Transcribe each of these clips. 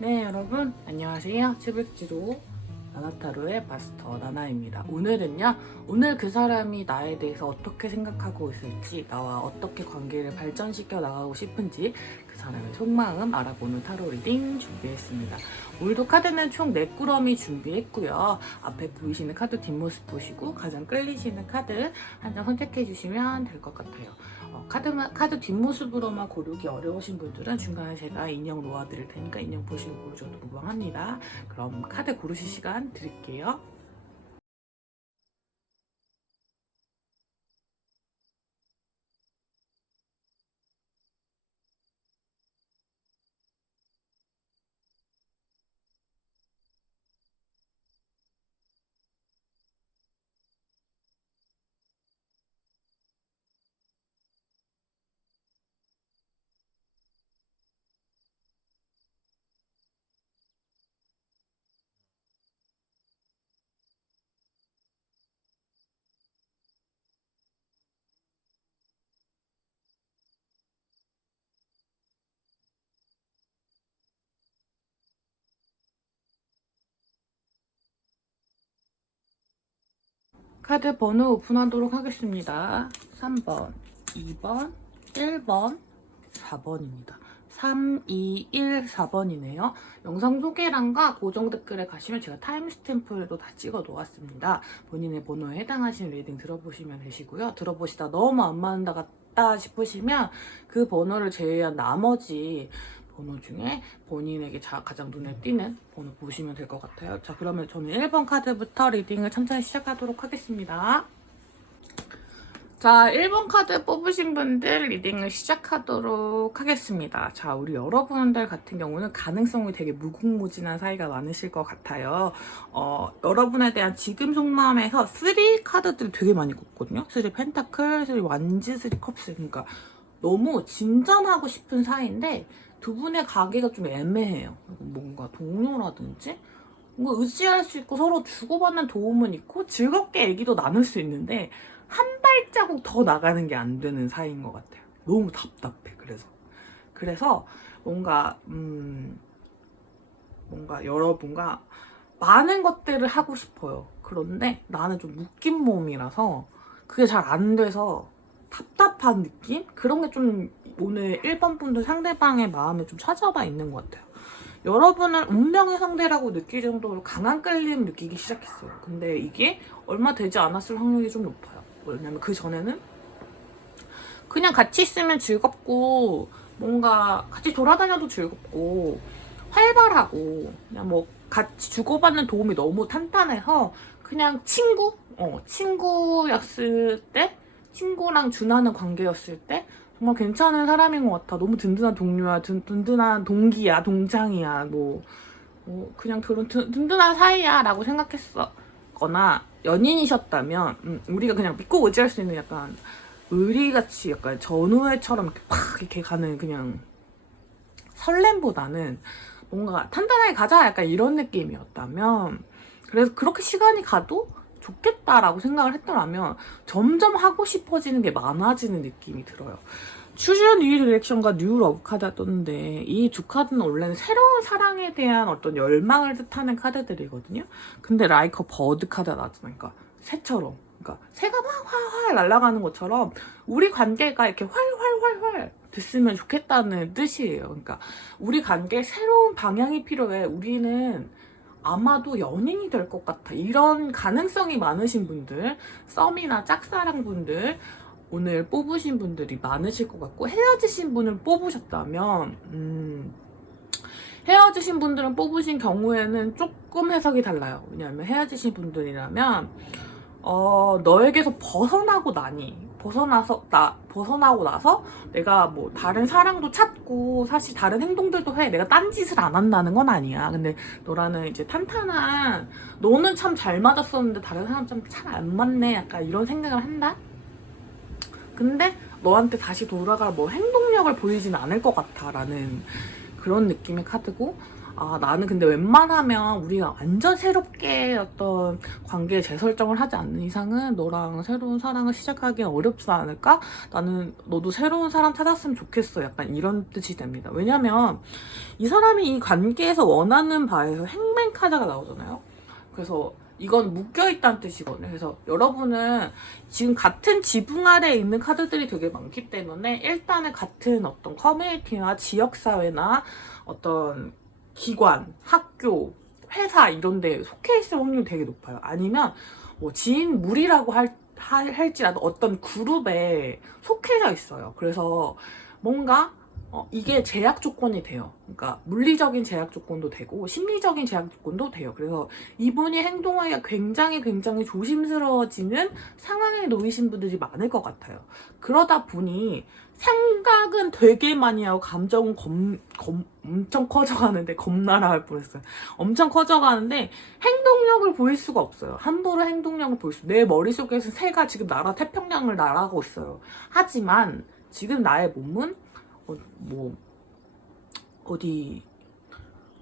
네, 여러분 안녕하세요. 츠백지로 나나타로의 마스터 나나입니다. 오늘은요, 오늘 그 사람이 나에 대해서 어떻게 생각하고 있을지, 나와 어떻게 관계를 발전시켜 나가고 싶은지 그 사람의 속마음 알아보는 타로 리딩 준비했습니다. 오늘도 카드는 총 4꾸러미 준비했고요. 앞에 보이시는 카드 뒷모습 보시고 가장 끌리시는 카드 한 장 선택해 주시면 될 것 같아요. 카드 뒷모습으로만 고르기 어려우신 분들은 중간에 제가 인형 놓아드릴 테니까 인형 보시고 고르셔도 무방합니다. 그럼 카드 고르실 시간 드릴게요. 카드 번호 오픈하도록 하겠습니다. 3번, 2번, 1번, 4번입니다. 3, 2, 1, 4번이네요. 영상 소개란과 고정 댓글에 가시면 제가 타임스탬프도 다 찍어 놓았습니다. 본인의 번호에 해당하시는 리딩 들어보시면 되시고요. 들어보시다 너무 안 맞는다 같다 싶으시면 그 번호를 제외한 나머지 번호 중에 본인에게 가장 눈에 띄는 번호 보시면 될 것 같아요. 자, 그러면 저는 1번 카드부터 리딩을 천천히 시작하도록 하겠습니다. 자, 1번 카드 뽑으신 분들 리딩을 시작하도록 하겠습니다. 자, 우리 여러분들 같은 경우는 가능성이 되게 무궁무진한 사이가 많으실 것 같아요. 여러분에 대한 지금 속마음에서 3 카드들이 되게 많이 꼽거든요. 3 펜타클, 3 완즈, 3 컵스. 그러니까 너무 진전하고 싶은 사이인데 두 분의 가계가 좀 애매해요. 뭔가 동료라든지 뭔가 의지할 수 있고 서로 주고받는 도움은 있고 즐겁게 얘기도 나눌 수 있는데 한 발자국 더 나가는 게 안 되는 사이인 것 같아요. 너무 답답해. 그래서 뭔가 여러분과 많은 것들을 하고 싶어요. 그런데 나는 좀 묶인 몸이라서 그게 잘 안 돼서 답답한 느낌? 그런 게 좀 오늘 1번 분들 상대방의 마음에 좀 찾아와 있는 것 같아요. 여러분은 운명의 상대라고 느낄 정도로 강한 끌림 느끼기 시작했어요. 근데 이게 얼마 되지 않았을 확률이 좀 높아요. 왜냐면 그 전에는 그냥 같이 있으면 즐겁고 뭔가 같이 돌아다녀도 즐겁고 활발하고 그냥 뭐 같이 주고받는 도움이 너무 탄탄해서 그냥 친구였을 때 친구랑 준하는 관계였을 때 정말 괜찮은 사람인 것 같아. 너무 든든한 동료야, 든든한 동기야, 동창이야, 그냥 그런 든든한 사이야 라고 생각했거나 연인이셨다면 우리가 그냥 믿고 의지할 수 있는 약간 의리같이 약간 전우회처럼 이렇게 팍 이렇게 가는 그냥 설렘보다는 뭔가 탄탄하게 가자 약간 이런 느낌이었다면 그래서 그렇게 시간이 가도 좋겠다라고 생각을 했더라면 점점 하고 싶어지는 게 많아지는 느낌이 들어요. Choose a new direction과 New Love 카드가 떴는데 이 두 카드는 원래는 새로운 사랑에 대한 어떤 열망을 뜻하는 카드들이거든요. 근데 Like a Bird 카드가 나왔잖아요. 그러니까 새처럼. 그러니까 새가 막 활활 날아가는 것처럼 우리 관계가 이렇게 활활활활 됐으면 좋겠다는 뜻이에요. 그러니까 우리 관계에 새로운 방향이 필요해. 우리는 아마도 연인이 될 것 같아. 이런 가능성이 많으신 분들, 썸이나 짝사랑 분들, 오늘 뽑으신 분들이 많으실 것 같고 헤어지신 분을 뽑으셨다면 헤어지신 분들은 뽑으신 경우에는 조금 해석이 달라요. 왜냐하면 헤어지신 분들이라면 너에게서 벗어나고 나서 내가 뭐 다른 사랑도 찾고 사실 다른 행동들도 해. 내가 딴짓을 안 한다는 건 아니야. 근데 너라는 이제 탄탄한 너는 참 잘 맞았었는데 다른 사람 좀 잘 안 맞네. 약간 이런 생각을 한다? 근데 너한테 다시 돌아갈 뭐 행동력을 보이진 않을 것 같아 라는 그런 느낌의 카드고 아, 나는 근데 웬만하면 우리가 완전 새롭게 어떤 관계 재설정을 하지 않는 이상은 너랑 새로운 사랑을 시작하기는 어렵지 않을까? 나는 너도 새로운 사람 찾았으면 좋겠어. 약간 이런 뜻이 됩니다. 왜냐면 이 사람이 이 관계에서 원하는 바에서 행맨카드가 나오잖아요. 그래서 이건 묶여있다는 뜻이거든요. 그래서 여러분은 지금 같은 지붕 아래에 있는 카드들이 되게 많기 때문에 일단은 같은 어떤 커뮤니티나 지역사회나 어떤 기관, 학교, 회사 이런 데 속해 있을 확률이 되게 높아요. 아니면 뭐 지인 무리라고 할지라도 어떤 그룹에 속해져 있어요. 그래서 뭔가 이게 제약 조건이 돼요. 그러니까 물리적인 제약 조건도 되고 심리적인 제약 조건도 돼요. 그래서 이분이 행동하기가 굉장히 조심스러워지는 상황에 놓이신 분들이 많을 것 같아요. 그러다 보니 생각은 되게 많이 하고 감정은 엄청 커져가는데, 겁나라 할 뻔했어요. 엄청 커져가는데 행동력을 보일 수가 없어요. 함부로 행동력을 보일 내 머릿속에서 새가 지금 태평양을 날아가고 있어요. 하지만 지금 나의 몸은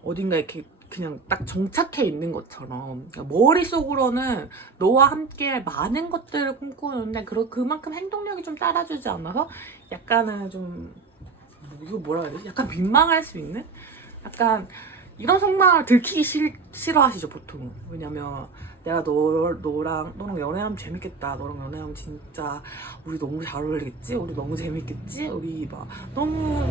어딘가 이렇게 그냥 딱 정착해 있는 것처럼, 그러니까 머릿속으로는 너와 함께 많은 것들을 꿈꾸는데 그만큼 행동력이 좀 따라주지 않아서 약간은 좀 이거 뭐라 해야 되지? 약간 민망할 수 있는? 약간 이런 속마음을 들키기 싫어하시죠, 보통은. 왜냐면 내가 너랑 연애하면 재밌겠다. 너랑 연애하면 진짜 우리 너무 잘 어울리겠지? 우리 너무 재밌겠지? 우리 막 너무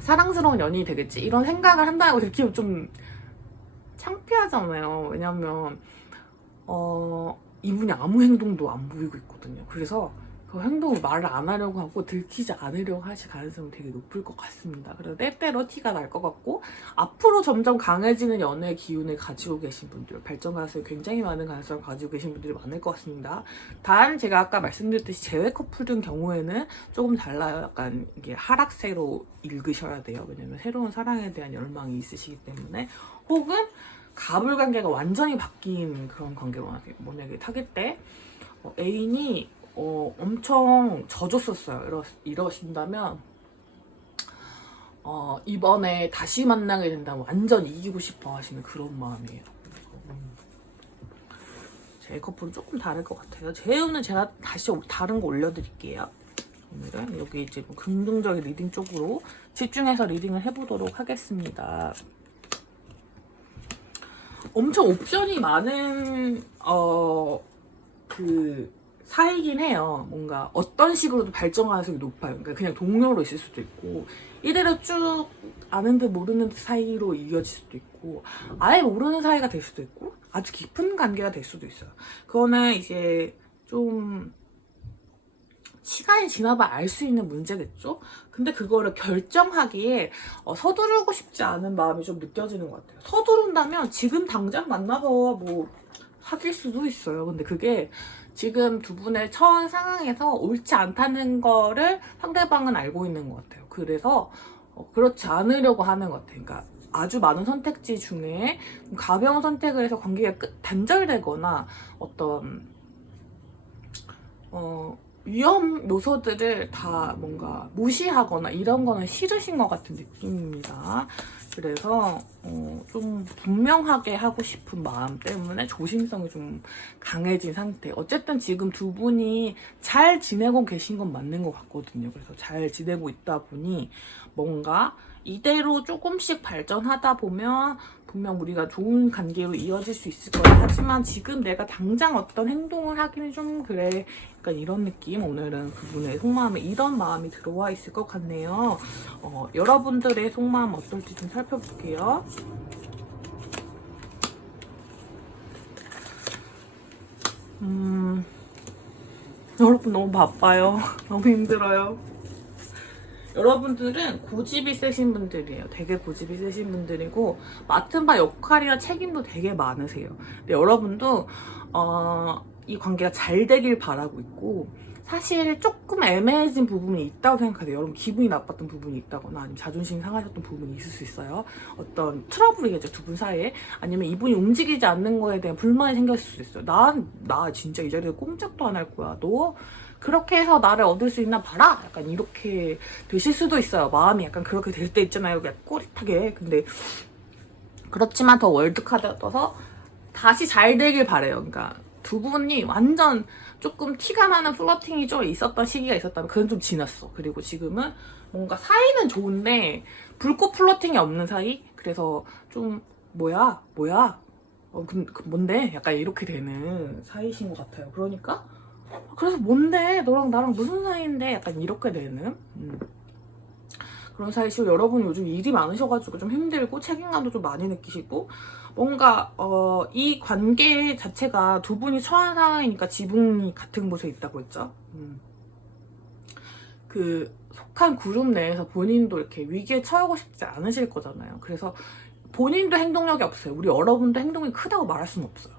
사랑스러운 연인이 되겠지? 이런 생각을 한다고 들키면 좀 창피하잖아요. 왜냐면 이분이 아무 행동도 안 보이고 있거든요. 그래서 그 행동을 말을 안 하려고 하고 들키지 않으려고 하실 가능성이 되게 높을 것 같습니다. 그래서 때때로 티가 날 것 같고, 앞으로 점점 강해지는 연애 기운을 가지고 계신 분들, 발전 가능성이 굉장히 많은 가능성을 가지고 계신 분들이 많을 것 같습니다. 단 제가 아까 말씀드렸듯이 재회 커플인 경우에는 조금 달라요. 약간 이게 하락세로 읽으셔야 돼요. 왜냐면 새로운 사랑에 대한 열망이 있으시기 때문에. 혹은 가불 관계가 완전히 바뀐 그런 관계로 만약에 사귈 때 애인이 엄청 져줬었어요. 이러신다면 이번에 다시 만나게 된다면 완전 이기고 싶어 하시는 그런 마음이에요. 제 커플은 조금 다를 것 같아요. 제우는 제가 다시 다른 거 올려드릴게요. 오늘은 여기 이제 긍정적인 리딩 쪽으로 집중해서 리딩을 해보도록 하겠습니다. 엄청 옵션이 많은 사이긴 해요. 뭔가 어떤 식으로도 발전 가능성이 높아요. 그러니까 그냥 동료로 있을 수도 있고, 이대로 쭉 아는 듯 모르는 듯 사이로 이어질 수도 있고, 아예 모르는 사이가 될 수도 있고, 아주 깊은 관계가 될 수도 있어요. 그거는 이제 좀 시간이 지나봐 알 수 있는 문제겠죠? 근데 그거를 결정하기에 서두르고 싶지 않은 마음이 좀 느껴지는 것 같아요. 서두른다면 지금 당장 만나서 뭐 사귈 수도 있어요. 근데 그게 지금 두 분의 처한 상황에서 옳지 않다는 거를 상대방은 알고 있는 것 같아요. 그래서 그렇지 않으려고 하는 것 같아요. 그러니까 아주 많은 선택지 중에 가벼운 선택을 해서 관계가 단절되거나 어떤 위험 요소들을 다 뭔가 무시하거나 이런 거는 싫으신 것 같은 느낌입니다. 그래서 좀 분명하게 하고 싶은 마음 때문에 조심성이 좀 강해진 상태. 어쨌든 지금 두 분이 잘 지내고 계신 건 맞는 것 같거든요. 그래서 잘 지내고 있다 보니 뭔가 이대로 조금씩 발전하다 보면 분명 우리가 좋은 관계로 이어질 수 있을 거예요. 하지만 지금 내가 당장 어떤 행동을 하기는 좀 그래. 약간 이런 느낌. 오늘은 그분의 속마음에 이런 마음이 들어와 있을 것 같네요. 여러분들의 속마음 어떨지 좀 살펴볼게요. 여러분 너무 바빠요. 너무 힘들어요. 여러분들은 고집이 세신 분들이에요. 되게 고집이 세신 분들이고 맡은 바 역할이나 책임도 되게 많으세요. 근데 여러분도 이 관계가 잘 되길 바라고 있고, 사실 조금 애매해진 부분이 있다고 생각하세요. 여러분 기분이 나빴던 부분이 있다거나 아니면 자존심이 상하셨던 부분이 있을 수 있어요. 어떤 트러블이겠죠, 두 분 사이에. 아니면 이분이 움직이지 않는 거에 대한 불만이 생겼을 수도 있어요. 나 진짜 이 자리에서 꼼짝도 안 할 거야. 너 그렇게 해서 나를 얻을 수 있나 봐라. 약간 이렇게 되실 수도 있어요. 마음이 약간 그렇게 될 때 있잖아요. 그냥 꼬릿하게. 근데 그렇지만 더 월드카드가 떠서 다시 잘 되길 바래요. 그러니까 두 분이 완전 조금 티가 나는 플러팅이 좀 있었던 시기가 있었다면 그건 좀 지났어. 그리고 지금은 뭔가 사이는 좋은데 불꽃 플러팅이 없는 사이? 그래서 좀 뭐야? 뭔데? 약간 이렇게 되는 사이신 것 같아요. 그러니까 그래서 뭔데? 너랑 나랑 무슨 사이인데? 약간 이렇게 되는 그런 사이시고, 여러분 요즘 일이 많으셔가지고 좀 힘들고 책임감도 좀 많이 느끼시고, 뭔가 이 관계 자체가 두 분이 처한 상황이니까 지붕이 같은 곳에 있다고 했죠. 그 속한 그룹 내에서 본인도 이렇게 위기에 처하고 싶지 않으실 거잖아요. 그래서 본인도 행동력이 없어요. 우리 여러분도 행동이 크다고 말할 수는 없어요.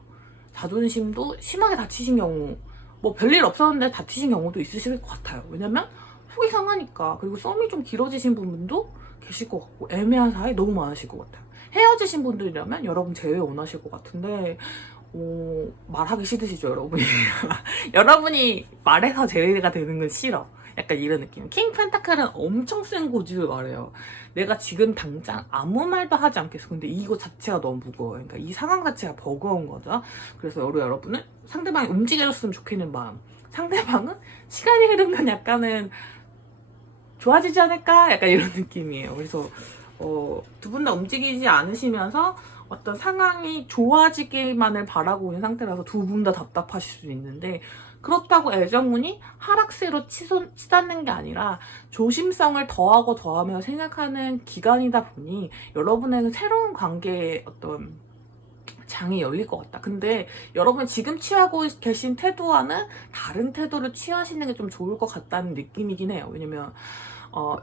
자존심도 심하게 다치신 경우, 뭐 별일 없었는데 다치신 경우도 있으실 것 같아요. 왜냐면 속이 상하니까. 그리고 썸이 좀 길어지신 분도 계실 것 같고, 애매한 사이 너무 많으실 것 같아요. 헤어지신 분들이라면 여러분 재회 원하실 것 같은데 말하기 싫으시죠, 여러분이. 여러분이 말해서 재회가 되는 건 싫어. 약간 이런 느낌. 킹 펜타클은 엄청 센 고집을 말해요. 내가 지금 당장 아무 말도 하지 않겠어. 근데 이거 자체가 너무 무거워요. 그러니까 이 상황 자체가 버거운 거죠. 그래서 여러분은 상대방이 움직여줬으면 좋겠는 마음. 상대방은 시간이 흐르면 약간은 좋아지지 않을까? 약간 이런 느낌이에요. 그래서 두 분 다 움직이지 않으시면서 어떤 상황이 좋아지기만을 바라고 있는 상태라서 두 분 다 답답하실 수 있는데, 그렇다고 애정운이 하락세로 치닫는 게 아니라 조심성을 더하고 더하며 생각하는 기간이다 보니 여러분에는 새로운 관계의 어떤 장이 열릴 것 같다. 근데 여러분 지금 취하고 계신 태도와는 다른 태도를 취하시는 게 좀 좋을 것 같다는 느낌이긴 해요. 왜냐면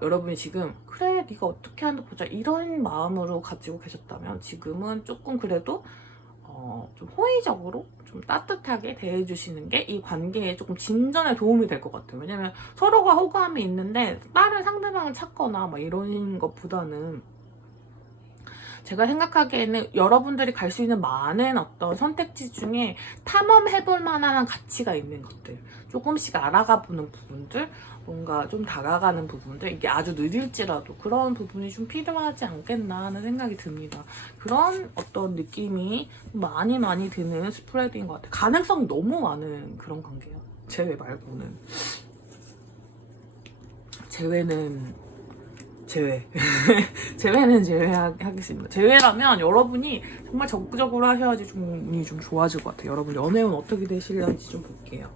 여러분이 지금 그래 네가 어떻게 하는지 보자 이런 마음으로 가지고 계셨다면 지금은 조금 그래도 좀 호의적으로 좀 따뜻하게 대해주시는 게 이 관계에 조금 진전에 도움이 될 것 같아요. 왜냐면 서로가 호감이 있는데 다른 상대방을 찾거나 막 이런 것보다는, 제가 생각하기에는 여러분들이 갈 수 있는 많은 어떤 선택지 중에 탐험해볼 만한 가치가 있는 것들, 조금씩 알아가보는 부분들, 뭔가 좀 다가가는 부분들, 이게 아주 느릴지라도 그런 부분이 좀 필요하지 않겠나 하는 생각이 듭니다. 그런 어떤 느낌이 많이 드는 스프레드인 것 같아요. 가능성이 너무 많은 그런 관계예요. 제외 말고는. 제외는 제외하겠습니다. 제외라면 여러분이 정말 적극적으로 하셔야지 좀 좋아질 것 같아요. 여러분 연애운 어떻게 되실런지 좀 볼게요.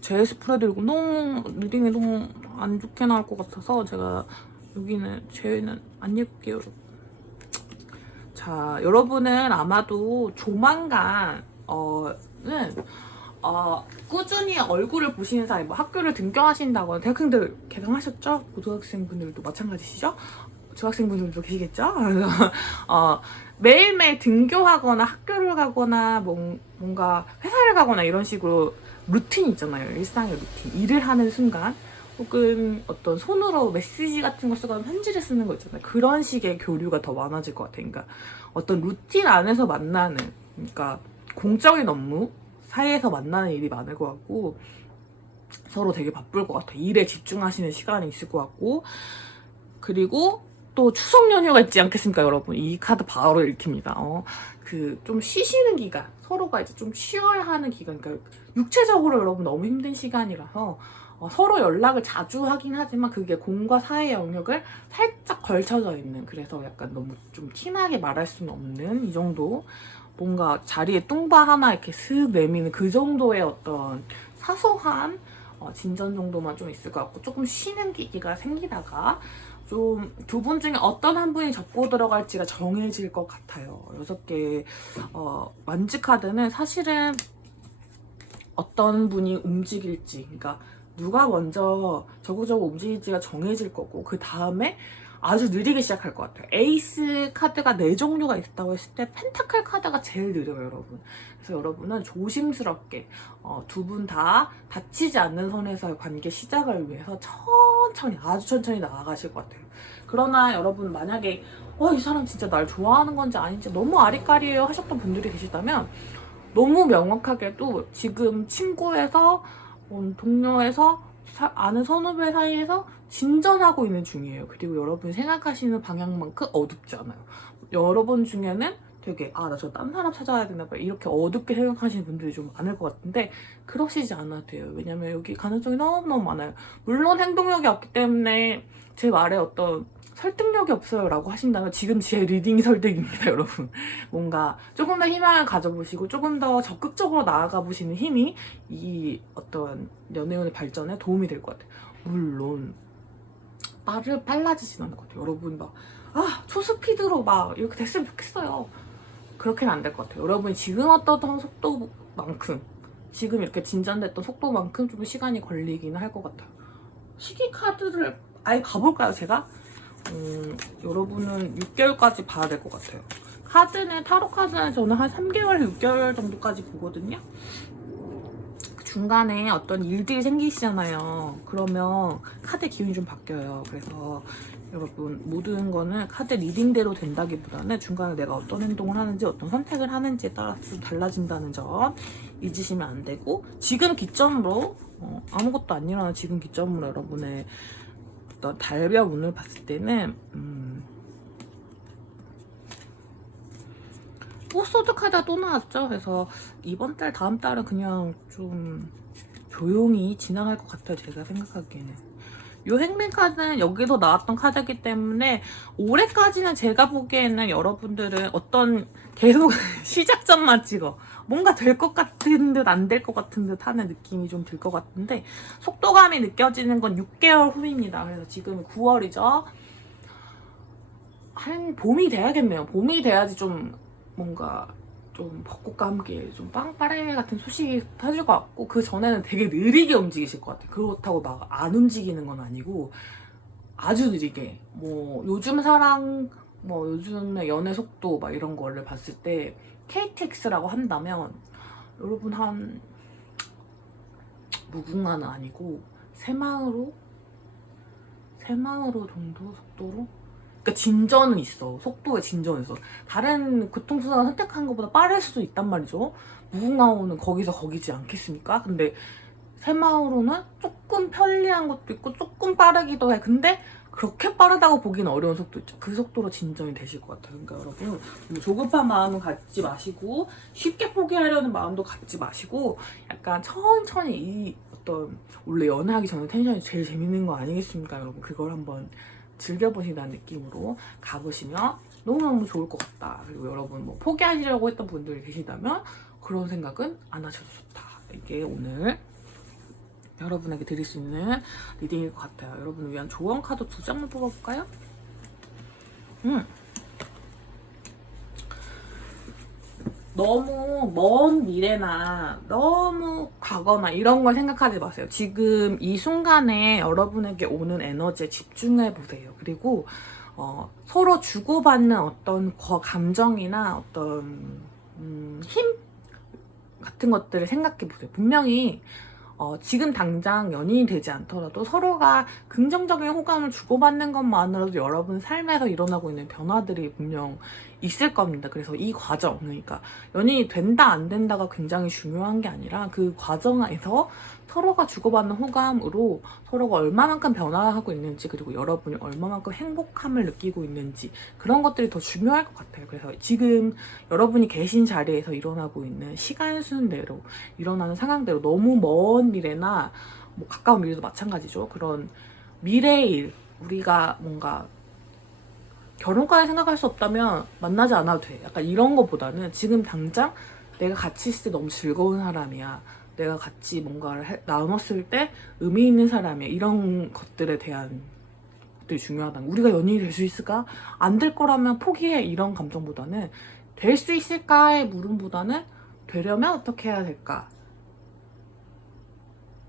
제 스프레드 읽고 너무 리딩이 너무 안 좋게 나올 것 같아서 제가 여기는 제외는 안 읽을게요. 자, 여러분은 아마도 조만간 꾸준히 얼굴을 보시는 사이, 뭐 학교를 등교하신다거나, 대학생들 개강하셨죠? 고등학생분들도 마찬가지시죠? 중학생분들도 계시겠죠? 그래서 매일매일 등교하거나 학교를 가거나 뭔가 회사를 가거나 이런 식으로 루틴 있잖아요. 일상의 루틴. 일을 하는 순간 혹은 어떤 손으로 메시지 같은 거 쓰거나 편지를 쓰는 거 있잖아요. 그런 식의 교류가 더 많아질 것 같아요. 그러니까 어떤 루틴 안에서 만나는, 그러니까 공적인 업무 사이에서 만나는 일이 많을 것 같고, 서로 되게 바쁠 것 같아요. 일에 집중하시는 시간이 있을 것 같고, 그리고 또 추석 연휴가 있지 않겠습니까, 여러분? 이 카드 바로 읽힙니다. 좀 쉬시는 기간, 서로가 이제 좀 쉬어야 하는 기간, 그러니까 육체적으로 여러분 너무 힘든 시간이라서 서로 연락을 자주 하긴 하지만 그게 공과 사의 영역을 살짝 걸쳐져 있는, 그래서 약간 너무 좀 티나게 말할 수는 없는 이 정도, 뭔가 자리에 뚱바 하나 이렇게 슥 내미는 그 정도의 어떤 사소한 진전 정도만 좀 있을 것 같고, 조금 쉬는 기기가 생기다가 좀 두 분 중에 어떤 한 분이 접고 들어갈지가 정해질 것 같아요. 6개 완지 카드는 사실은 어떤 분이 움직일지, 그러니까 누가 먼저 저구저구 움직일지가 정해질 거고, 그 다음에 아주 느리게 시작할 것 같아요. 에이스 카드가 4종류가 있다고 했을 때 펜타클 카드가 제일 느려요, 여러분. 그래서 여러분은 조심스럽게 두 분 다 다치지 않는 선에서의 관계 시작을 위해서 천천히, 아주 천천히 나아가실 것 같아요. 그러나 여러분 만약에 이 사람 진짜 날 좋아하는 건지 아닌지 너무 아리까리해요 하셨던 분들이 계시다면 너무 명확하게도 지금 친구에서 동료에서 아는 선후배 사이에서 진전하고 있는 중이에요. 그리고 여러분이 생각하시는 방향만큼 어둡지 않아요. 여러분 중에는 되게 나 저 딴 사람 찾아야 되나 봐 이렇게 어둡게 생각하시는 분들이 좀 많을 것 같은데 그러시지 않아도 돼요. 왜냐면 여기 가능성이 너무너무 많아요. 물론 행동력이 없기 때문에 제 말에 어떤 설득력이 없어요 라고 하신다면 지금 제 리딩이 설득입니다. 여러분 뭔가 조금 더 희망을 가져보시고 조금 더 적극적으로 나아가 보시는 힘이 이 어떤 연애운의 발전에 도움이 될 것 같아요. 물론 빨라지진 않을 것 같아요. 여러분 막 초스피드로 막 이렇게 됐으면 좋겠어요. 그렇게는 안 될 것 같아요. 여러분이 지금 어떤 속도만큼 지금 이렇게 진전됐던 속도만큼 좀 시간이 걸리긴 할 것 같아요. 시기 카드를 아예 봐볼까요, 제가? 여러분은 6개월까지 봐야 될 것 같아요. 타로 카드는 저는 한 3개월, 6개월 정도까지 보거든요. 중간에 어떤 일들이 생기시잖아요. 그러면 카드 기운이 좀 바뀌어요. 그래서 여러분 모든 거는 카드 리딩대로 된다기보다는 중간에 내가 어떤 행동을 하는지 어떤 선택을 하는지에 따라서 좀 달라진다는 점 잊으시면 안 되고 지금 기점으로 아무것도 안 일어나는 지금 기점으로 여러분의 어떤 달별 운을 봤을 때는 소드 카드가 또 나왔죠. 그래서 이번 달 다음 달은 그냥 좀 조용히 지나갈 것 같아요. 제가 생각하기에는. 요 행맨 카드는 여기서 나왔던 카드이기 때문에 올해까지는 제가 보기에는 여러분들은 어떤 계속 시작점만 찍어 뭔가 될 것 같은 듯 안 될 것 같은 듯 하는 느낌이 좀 들 것 같은데 속도감이 느껴지는 건 6개월 후입니다. 그래서 지금 9월이죠. 한 봄이 돼야겠네요. 봄이 돼야지 좀 뭔가 좀 벚꽃과 함께 좀 빵빠레 같은 소식이 터질 것 같고 그 전에는 되게 느리게 움직이실 것 같아요. 그렇다고 막 안 움직이는 건 아니고 아주 느리게 뭐 요즘 사랑 뭐 요즘의 연애 속도 막 이런 거를 봤을 때 KTX라고 한다면 여러분 한 무궁화는 아니고 새마을호 정도 속도로 그러니까 진전은 있어. 속도에 진전은 있어. 다른 교통수단을 선택한 것보다 빠를 수도 있단 말이죠. 무궁화호는 거기서 거기지 않겠습니까? 근데 새마을호는 조금 편리한 것도 있고 조금 빠르기도 해. 근데 그렇게 빠르다고 보기는 어려운 속도 있죠. 그 속도로 진전이 되실 것 같아요. 그러니까 여러분 조급한 마음은 갖지 마시고 쉽게 포기하려는 마음도 갖지 마시고 약간 천천히 이 어떤 원래 연애하기 전에 텐션이 제일 재밌는 거 아니겠습니까? 여러분 그걸 한번 즐겨보신다는 느낌으로 가보시면 너무너무 좋을 것 같다. 그리고 여러분 뭐 포기하시려고 했던 분들이 계시다면 그런 생각은 안 하셔도 좋다. 이게 오늘 여러분에게 드릴 수 있는 리딩일 것 같아요. 여러분을 위한 조언 카드 2장만 뽑아볼까요? 너무 먼 미래나 너무 과거나 이런 걸 생각하지 마세요. 지금 이 순간에 여러분에게 오는 에너지에 집중해 보세요. 그리고 서로 주고받는 어떤 감정이나 어떤 힘 같은 것들을 생각해 보세요. 분명히 지금 당장 연인이 되지 않더라도 서로가 긍정적인 호감을 주고받는 것만으로도 여러분 삶에서 일어나고 있는 변화들이 분명 있을 겁니다. 그래서 이 과정, 그러니까 연인이 된다 안 된다가 굉장히 중요한 게 아니라 그 과정에서 서로가 주고받는 호감으로 서로가 얼마만큼 변화하고 있는지 그리고 여러분이 얼마만큼 행복함을 느끼고 있는지 그런 것들이 더 중요할 것 같아요. 그래서 지금 여러분이 계신 자리에서 일어나고 있는 시간 순대로 일어나는 상황대로 너무 먼 미래나 뭐 가까운 미래도 마찬가지죠. 그런 미래의 일, 우리가 뭔가 결혼까지 생각할 수 없다면 만나지 않아도 돼. 약간 이런 거보다는 지금 당장 내가 같이 있을 때 너무 즐거운 사람이야. 내가 같이 뭔가를 나눴을 때 의미 있는 사람이야. 이런 것들에 대한 것들이 중요하다. 우리가 연인이 될 수 있을까? 안 될 거라면 포기해. 이런 감정보다는 될 수 있을까의 물음보다는 되려면 어떻게 해야 될까?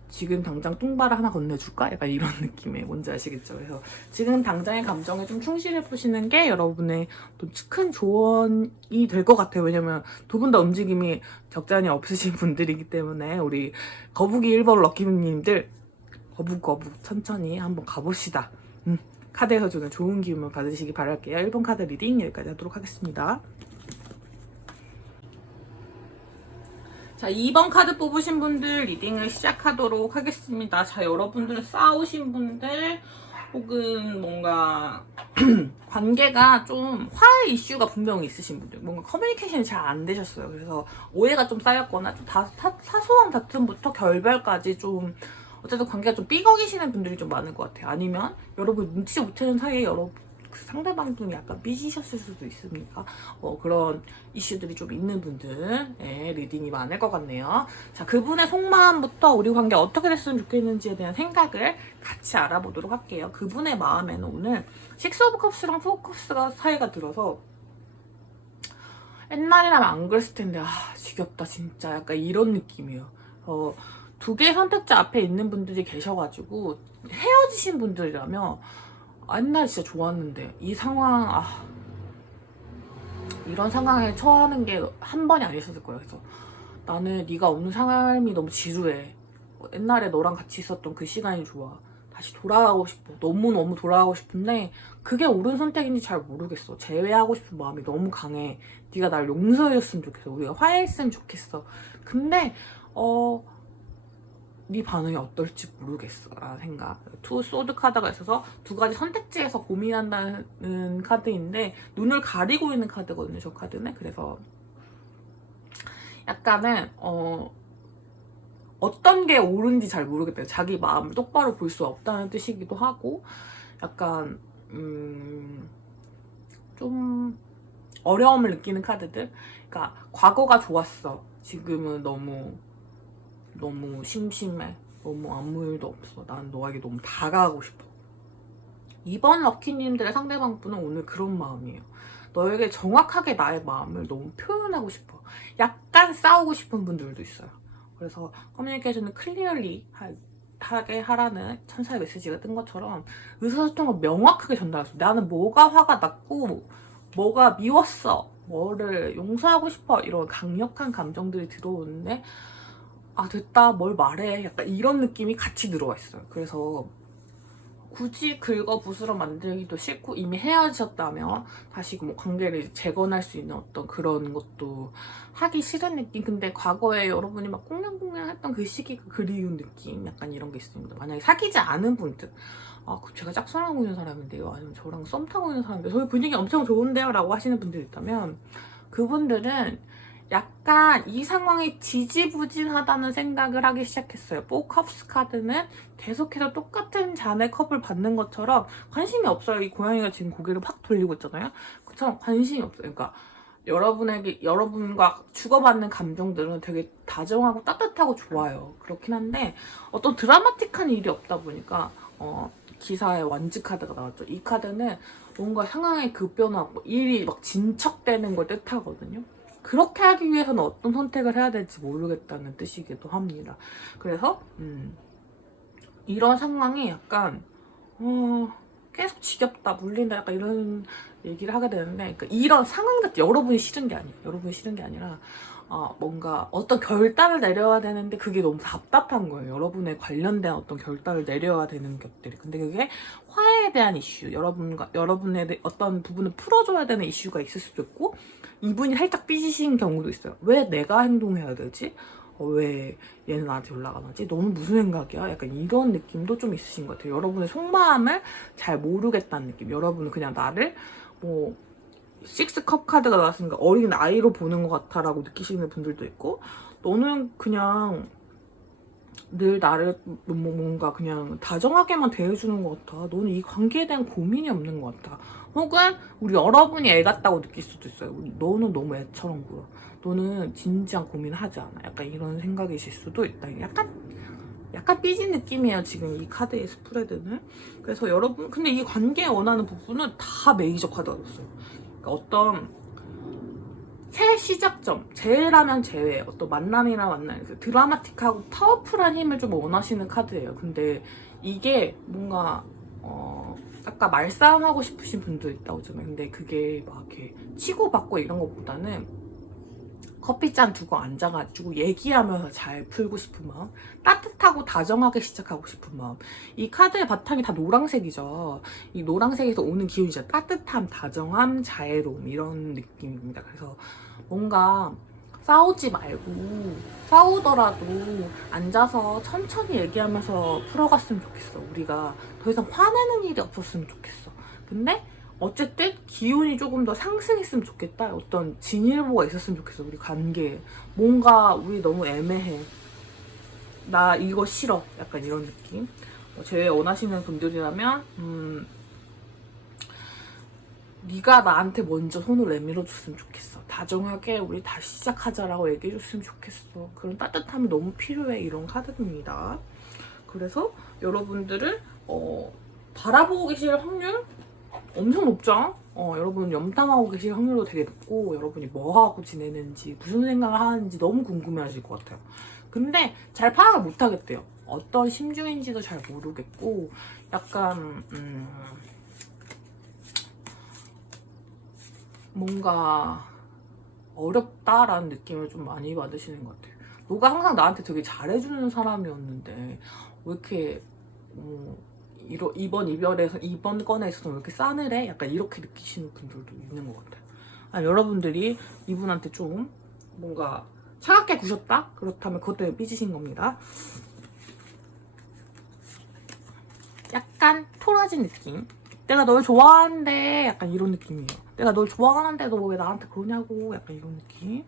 지금 당장 뚱바를 하나 건네줄까? 약간 이런 느낌의 뭔지 아시겠죠? 그래서 지금 당장의 감정에 좀 충실해보시는 게 여러분의 또 큰 조언이 될 것 같아요. 왜냐면 두 분 다 움직임이 적잖이 없으신 분들이기 때문에 우리 거북이 1번 럭키님들 거북 천천히 한번 가봅시다. 카드에서 주는 좋은 기운을 받으시기 바랄게요. 1번 카드 리딩 여기까지 하도록 하겠습니다. 자, 2번 카드 뽑으신 분들 리딩을 시작하도록 하겠습니다. 자, 여러분들 싸우신 분들 혹은 뭔가 관계가 좀 화해 이슈가 분명히 있으신 분들, 뭔가 커뮤니케이션이 잘 안 되셨어요. 그래서 오해가 좀 쌓였거나 좀 사소한 다툼부터 결별까지 좀 어쨌든 관계가 좀 삐걱이시는 분들이 좀 많을 것 같아요. 아니면 여러분 눈치 못 채는 사이에 그 상대방분이 약간 삐지셨을 수도 있으니까 그런 이슈들이 좀 있는 분들의 리딩이 많을 것 같네요. 자, 그분의 속마음부터 우리 관계 어떻게 됐으면 좋겠는지에 대한 생각을 같이 알아보도록 할게요. 그분의 마음에는 오늘 식스 오브 컵스랑 포 컵스가 사이가 들어서 옛날이라면 안 그랬을 텐데 지겹다 진짜 약간 이런 느낌이에요. 두 개의 선택자 앞에 있는 분들이 계셔가지고 헤어지신 분들이라면 옛날에 진짜 좋았는데 이 상황 이런 상황에 처하는 게 한 번이 아니었을 거예요. 그래서 나는 네가 없는 삶이 너무 지루해. 옛날에 너랑 같이 있었던 그 시간이 좋아. 다시 돌아가고 싶어. 너무너무 돌아가고 싶은데 그게 옳은 선택인지 잘 모르겠어. 재회하고 싶은 마음이 너무 강해. 네가 날 용서해줬으면 좋겠어. 우리가 화해했으면 좋겠어. 근데 네 반응이 어떨지 모르겠어 라는 생각. 투 소드 카드가 있어서 두 가지 선택지에서 고민한다는 카드인데 눈을 가리고 있는 카드거든요, 저 카드는. 그래서 약간은 어떤 게 옳은지 잘 모르겠대요. 자기 마음을 똑바로 볼 수 없다는 뜻이기도 하고 약간 좀 어려움을 느끼는 카드들. 그러니까 과거가 좋았어. 지금은 너무 심심해. 너무 아무 일도 없어. 난 너에게 너무 다가가고 싶어. 이번 럭키님들의 상대방분은 오늘 그런 마음이에요. 너에게 정확하게 나의 마음을 너무 표현하고 싶어. 약간 싸우고 싶은 분들도 있어요. 그래서 커뮤니케이션을 클리어리 하게 하라는 천사의 메시지가 뜬 것처럼 의사소통을 명확하게 전달했어. 나는 뭐가 화가 났고 뭐가 미웠어. 뭐를 용서하고 싶어. 이런 강력한 감정들이 들어오는데 됐다, 뭘 말해. 약간 이런 느낌이 같이 들어와 있어요. 그래서 굳이 긁어 부스러 만들기도 싫고 이미 헤어지셨다면 다시 뭐 관계를 재건할 수 있는 어떤 그런 것도 하기 싫은 느낌. 근데 과거에 여러분이 막 꽁냥꽁냥 했던 그 시기가 그리운 느낌, 약간 이런 게 있습니다. 만약에 사귀지 않은 분들, 제가 짝사랑하고 있는 사람인데요, 아니면 저랑 썸 타고 있는 사람인데 저희 분위기 엄청 좋은데요 라고 하시는 분들이 있다면 그분들은 약간 이 상황이 지지부진하다는 생각을 하기 시작했어요. 포 컵스 카드는 계속해서 똑같은 잔의 컵을 받는 것처럼 관심이 없어요. 이 고양이가 지금 고개를 확 돌리고 있잖아요. 그처럼 관심이 없어요. 그러니까 여러분과 주고받는 감정들은 되게 다정하고 따뜻하고 좋아요. 그렇긴 한데 어떤 드라마틱한 일이 없다 보니까 기사에 완즈 카드가 나왔죠. 이 카드는 뭔가 상황이 급변하고 일이 막 진척되는 걸 뜻하거든요. 그렇게 하기 위해서는 어떤 선택을 해야 될지 모르겠다는 뜻이기도 합니다. 그래서 이런 상황이 약간 계속 지겹다, 물린다, 약간 이런 얘기를 하게 되는데, 그러니까 이런 상황 자체 여러분이 싫은 게 아니에요. 여러분이 싫은 게 아니라 뭔가 어떤 결단을 내려야 되는데 그게 너무 답답한 거예요. 여러분에 관련된 어떤 결단을 내려야 되는 것들이. 근데 그게 화해에 대한 이슈, 여러분의 어떤 부분을 풀어줘야 되는 이슈가 있을 수도 있고, 이분이 살짝 삐지신 경우도 있어요. 왜 내가 행동해야 되지? 왜 얘는 나한테 연락 안 하지? 너는 무슨 생각이야? 약간 이런 느낌도 좀 있으신 것 같아요. 여러분의 속마음을 잘 모르겠다는 느낌. 여러분은 그냥 나를 식스컵 카드가 나왔으니까 어린 아이로 보는 것 같아 라고 느끼시는 분들도 있고, 너는 그냥 늘 나를 뭔가 그냥 다정하게만 대해주는 것 같아. 너는 이 관계에 대한 고민이 없는 것 같아. 혹은 우리 여러분이 애 같다고 느낄 수도 있어요. 너는 너무 애처럼 굴어. 너는 진지한 고민하지 않아. 약간 이런 생각이실 수도 있다. 약간 삐진 느낌이에요, 지금 이 카드의 스프레드는. 그래서 여러분, 근데 이 관계에 원하는 부분은 다 메이저 카드가 됐어요. 그러니까 어떤 새 시작점, 재회라면 재회, 어떤 만남이나 만남, 드라마틱하고 파워풀한 힘을 좀 원하시는 카드예요. 근데 이게 뭔가 아까 말싸움하고 싶으신 분도 있다고 하잖아요. 근데 그게 막 이렇게 치고받고 이런 것보다는 커피잔 두고 앉아가지고 얘기하면서 잘 풀고 싶은 마음, 따뜻하고 다정하게 시작하고 싶은 마음. 이 카드의 바탕이 다 노란색이죠. 이 노란색에서 오는 기운이죠. 따뜻함, 다정함, 자애로움, 이런 느낌입니다. 그래서 뭔가 싸우지 말고 싸우더라도 앉아서 천천히 얘기하면서 풀어갔으면 좋겠어. 우리가 더 이상 화내는 일이 없었으면 좋겠어. 근데 어쨌든 기운이 조금 더 상승했으면 좋겠다. 어떤 진일보가 있었으면 좋겠어. 우리 관계에. 뭔가 우리 너무 애매해. 나 이거 싫어. 약간 이런 느낌. 제 원하시는 분들이라면 네가 나한테 먼저 손을 내밀어줬으면 좋겠어. 다정하게 우리 다시 시작하자라고 얘기해줬으면 좋겠어. 그런 따뜻함이 너무 필요해. 이런 카드입니다. 그래서 여러분들을 바라보고 계실 확률 엄청 높죠? 여러분 염탐하고 계실 확률도 되게 높고 여러분이 뭐하고 지내는지 무슨 생각을 하는지 너무 궁금해하실 것 같아요. 근데 잘 파악을 못하겠대요. 어떤 심중인지도 잘 모르겠고 약간 뭔가 어렵다라는 느낌을 좀 많이 받으시는 것 같아요. 너가 항상 나한테 되게 잘해주는 사람이었는데 왜 이렇게 이번 이별에서 이번 건에 있어서 왜 이렇게 싸늘해? 약간 이렇게 느끼시는 분들도 있는 것 같아요. 여러분들이 이분한테 좀 뭔가 차갑게 구셨다? 그렇다면 그것 때문에 삐지신 겁니다. 약간 토라진 느낌. 내가 널 좋아하는데 약간 이런 느낌이에요. 내가 널 좋아하는데 너 왜 나한테 그러냐고 약간 이런 느낌.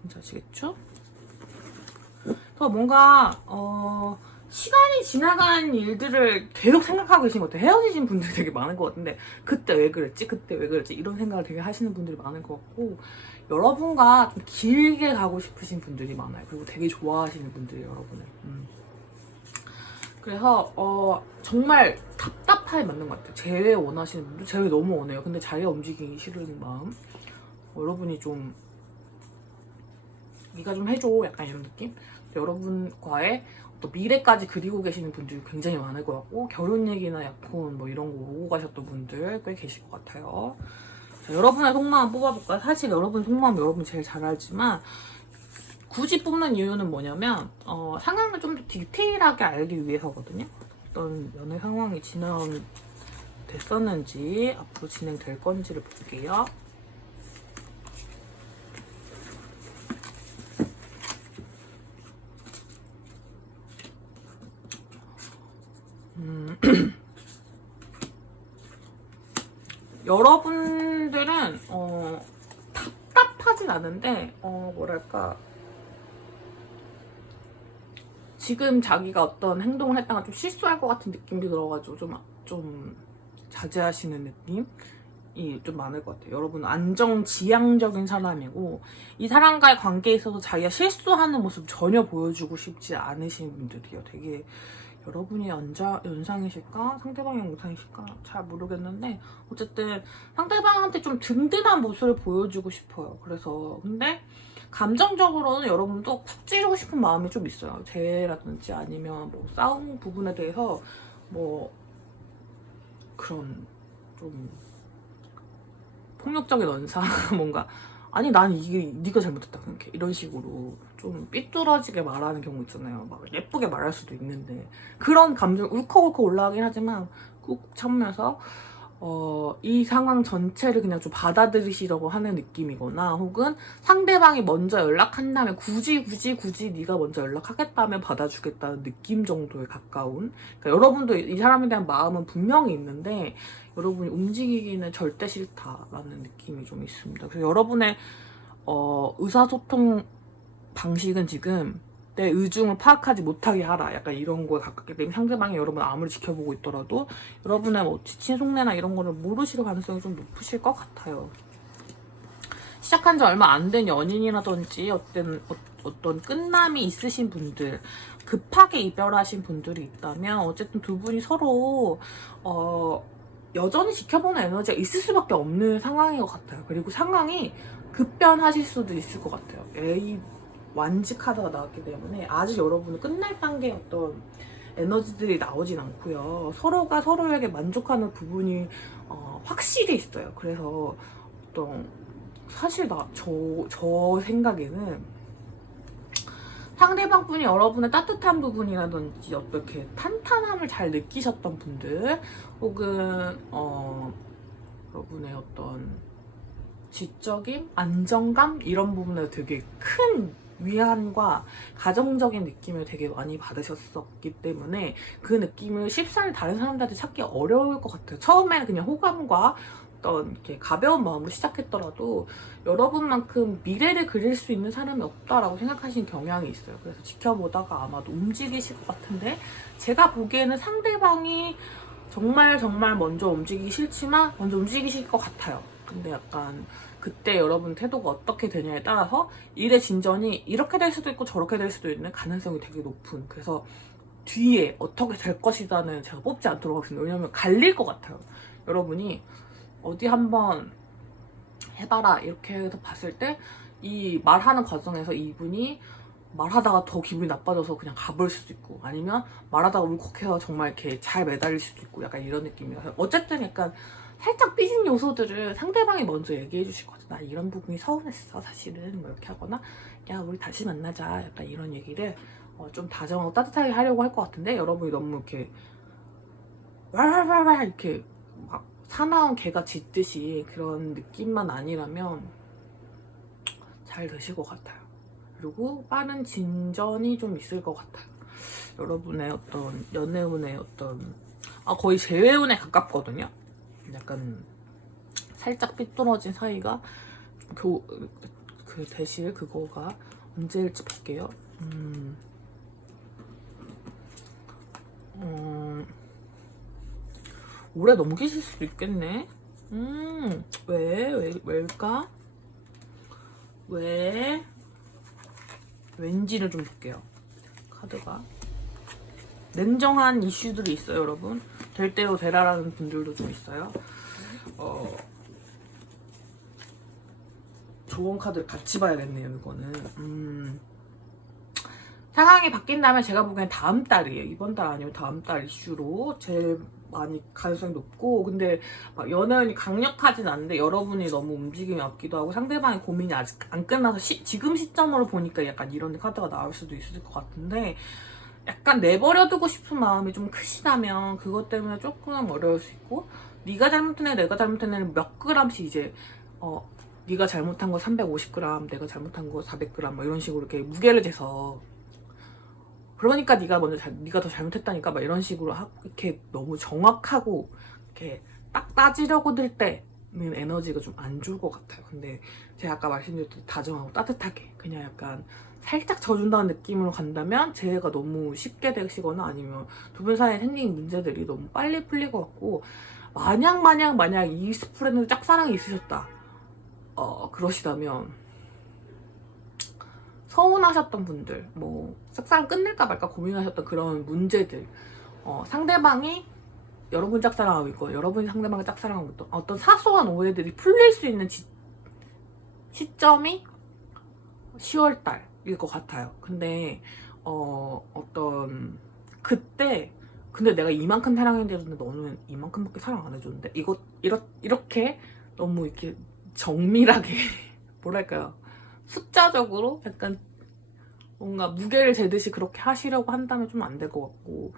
뭔지 아시겠죠? 그래서 뭔가 시간이 지나간 일들을 계속 생각하고 계신 것 같아요. 헤어지신 분들이 되게 많은 것 같은데 그때 왜 그랬지? 그때 왜 그랬지? 이런 생각을 되게 하시는 분들이 많은 것 같고 여러분과 좀 길게 가고 싶으신 분들이 많아요. 그리고 되게 좋아하시는 분들이 여러분을. 그래서 정말 답답하게 맞는 것 같아요. 재회 원하시는 분들 재회 너무 원해요. 근데 자기가 움직이기 싫은 마음. 여러분이 좀 네가 좀 해줘 약간 이런 느낌. 여러분과의 또 미래까지 그리고 계시는 분들이 굉장히 많을 것 같고 결혼 얘기나 약혼 뭐 이런 거 오고 가셨던 분들 꽤 계실 것 같아요. 자, 여러분의 속마음 뽑아볼까요? 사실 여러분 속마음 여러분이 제일 잘 알지만 굳이 뽑는 이유는 뭐냐면 상황을 좀 더 디테일하게 알기 위해서거든요. 어떤 연애 상황이 진행됐었는지 앞으로 진행될 건지를 볼게요. 여러분들은 답답하진 않은데 뭐랄까 지금 자기가 어떤 행동을 했다가 좀 실수할 것 같은 느낌이 들어가지고 좀 자제하시는 느낌이 좀 많을 것 같아요. 여러분은 안정지향적인 사람이고 이 사람과의 관계에 있어서 자기가 실수하는 모습 전혀 보여주고 싶지 않으신 분들이에요. 되게 여러분이 연상이실까? 상대방이 연상이실까? 잘 모르겠는데 어쨌든 상대방한테 좀 든든한 모습을 보여주고 싶어요. 그래서 근데 감정적으로는 여러분도 쿡 찌르고 싶은 마음이 좀 있어요. 재해라든지 아니면 뭐 싸움 부분에 대해서 뭐 그런 좀 폭력적인 언사 뭔가 아니 난 이게 네가 잘못했다 생각해 이런 식으로 좀 삐뚤어지게 말하는 경우 있잖아요. 막 예쁘게 말할 수도 있는데 그런 감정 울컥울컥 올라가긴 하지만 꾹 참으면서 이 상황 전체를 그냥 좀 받아들이시려고 하는 느낌이거나 혹은 상대방이 먼저 연락한다면 굳이 네가 먼저 연락하겠다면 받아주겠다는 느낌 정도에 가까운 그러니까 여러분도 이 사람에 대한 마음은 분명히 있는데 여러분이 움직이기는 절대 싫다라는 느낌이 좀 있습니다. 그래서 여러분의 의사소통 방식은 지금 내 의중을 파악하지 못하게 하라 약간 이런 거에 가깝기 때문에 상대방이 여러분 아무리 지켜보고 있더라도 여러분의 뭐 지친 속내나 이런 거를 모르실 가능성이 좀 높으실 것 같아요. 시작한 지 얼마 안 된 연인이라든지 어떤 끝남이 있으신 분들 급하게 이별하신 분들이 있다면 어쨌든 두 분이 서로 여전히 지켜보는 에너지가 있을 수밖에 없는 상황인 것 같아요. 그리고 상황이 급변하실 수도 있을 것 같아요. 완지 카드가 나왔기 때문에 아직 여러분은 끝날 단계의 어떤 에너지들이 나오진 않고요. 서로가 서로에게 만족하는 부분이 확실히 있어요. 그래서 어떤 사실 저 생각에는 상대방 분이 여러분의 따뜻한 부분이라든지 어떻게 탄탄함을 잘 느끼셨던 분들 혹은 여러분의 어떤 지적인 안정감 이런 부분에서 되게 큰 위안과 가정적인 느낌을 되게 많이 받으셨었기 때문에 그 느낌을 쉽사리 다른 사람들한테 찾기 어려울 것 같아요. 처음에는 그냥 호감과 어떤 이렇게 가벼운 마음으로 시작했더라도 여러분만큼 미래를 그릴 수 있는 사람이 없다라고 생각하시는 경향이 있어요. 그래서 지켜보다가 아마도 움직이실 것 같은데, 제가 보기에는 상대방이 정말 먼저 움직이기 싫지만 먼저 움직이실 것 같아요. 근데 약간 그때 여러분 태도가 어떻게 되냐에 따라서 일의 진전이 이렇게 될 수도 있고 저렇게 될 수도 있는 가능성이 되게 높은, 그래서 뒤에 어떻게 될 것이다는 제가 뽑지 않도록 하겠습니다. 왜냐면 갈릴 것 같아요. 여러분이 어디 한번 해봐라 이렇게 해서 봤을 때 이 말하는 과정에서 이분이 말하다가 더 기분이 나빠져서 그냥 가버릴 수도 있고, 아니면 말하다가 울컥해서 정말 이렇게 잘 매달릴 수도 있고, 약간 이런 느낌이라서 어쨌든 약간 살짝 삐진 요소들을 상대방이 먼저 얘기해 주실 것 같아. 나 이런 부분이 서운했어 사실은, 뭐 이렇게 하거나 야 우리 다시 만나자, 약간 이런 얘기를 좀 다정하고 따뜻하게 하려고 할 것 같은데, 여러분이 너무 이렇게 왈왈왈왈 이렇게 막 사나운 개가 짖듯이 그런 느낌만 아니라면 잘 되실 것 같아요. 그리고 빠른 진전이 좀 있을 것 같아요. 여러분의 어떤 연애운의 어떤 거의 재회운에 가깝거든요. 약간 살짝 삐뚤어진 사이가 그 대실 그거가 언제일지 볼게요. 오래 넘기실 수도 있겠네. 왜일까? 왜? 왠지를 좀 볼게요. 카드가 냉정한 이슈들이 있어요, 여러분. 될 대로 되라라는 분들도 좀 있어요. 좋은 카드를 같이 봐야겠네요, 이거는. 상황이 바뀐다면 제가 보기엔 다음 달이에요. 이번 달 아니면 다음 달 이슈로 제일 많이 가능성이 높고, 근데 막 연애운이 강력하진 않은데 여러분이 너무 움직임이 없기도 하고 상대방의 고민이 아직 안 끝나서 지금 시점으로 보니까 약간 이런 카드가 나올 수도 있을 것 같은데, 약간 내버려두고 싶은 마음이 좀 크시다면 그것 때문에 조금 어려울 수 있고, 네가 잘못했네 내가 잘못했네 몇 그램씩 이제 네가 잘못한 거 350g, 내가 잘못한 거 400g 뭐 이런 식으로 이렇게 무게를 재서, 그러니까 네가 더 잘못했다니까 막 이런 식으로 하고, 이렇게 너무 정확하고 이렇게 딱 따지려고 들 때는 에너지가 좀 안 좋을 것 같아요. 근데 제가 아까 말씀드렸듯이 다정하고 따뜻하게 그냥 약간 살짝 져준다는 느낌으로 간다면 재해가 너무 쉽게 되시거나, 아니면 두 분 사이에 생긴 문제들이 너무 빨리 풀릴 것 같고, 만약 이 스프레드 짝사랑이 있으셨다 그러시다면 서운하셨던 분들, 뭐 짝사랑 끝낼까 말까 고민하셨던 그런 문제들, 상대방이 여러분 짝사랑하고 있고 여러분이 상대방을 짝사랑하고 있던 어떤 사소한 오해들이 풀릴 수 있는 시점이 10월달일 것 같아요. 근데 어떤 그때 근데 내가 이만큼 사랑했는데 너는 이만큼밖에 사랑 안 해줬는데, 이렇게 너무 이렇게 정밀하게 뭐랄까요, 숫자적으로 약간 뭔가 무게를 재듯이 그렇게 하시려고 한다면 좀 안 될 것 같고,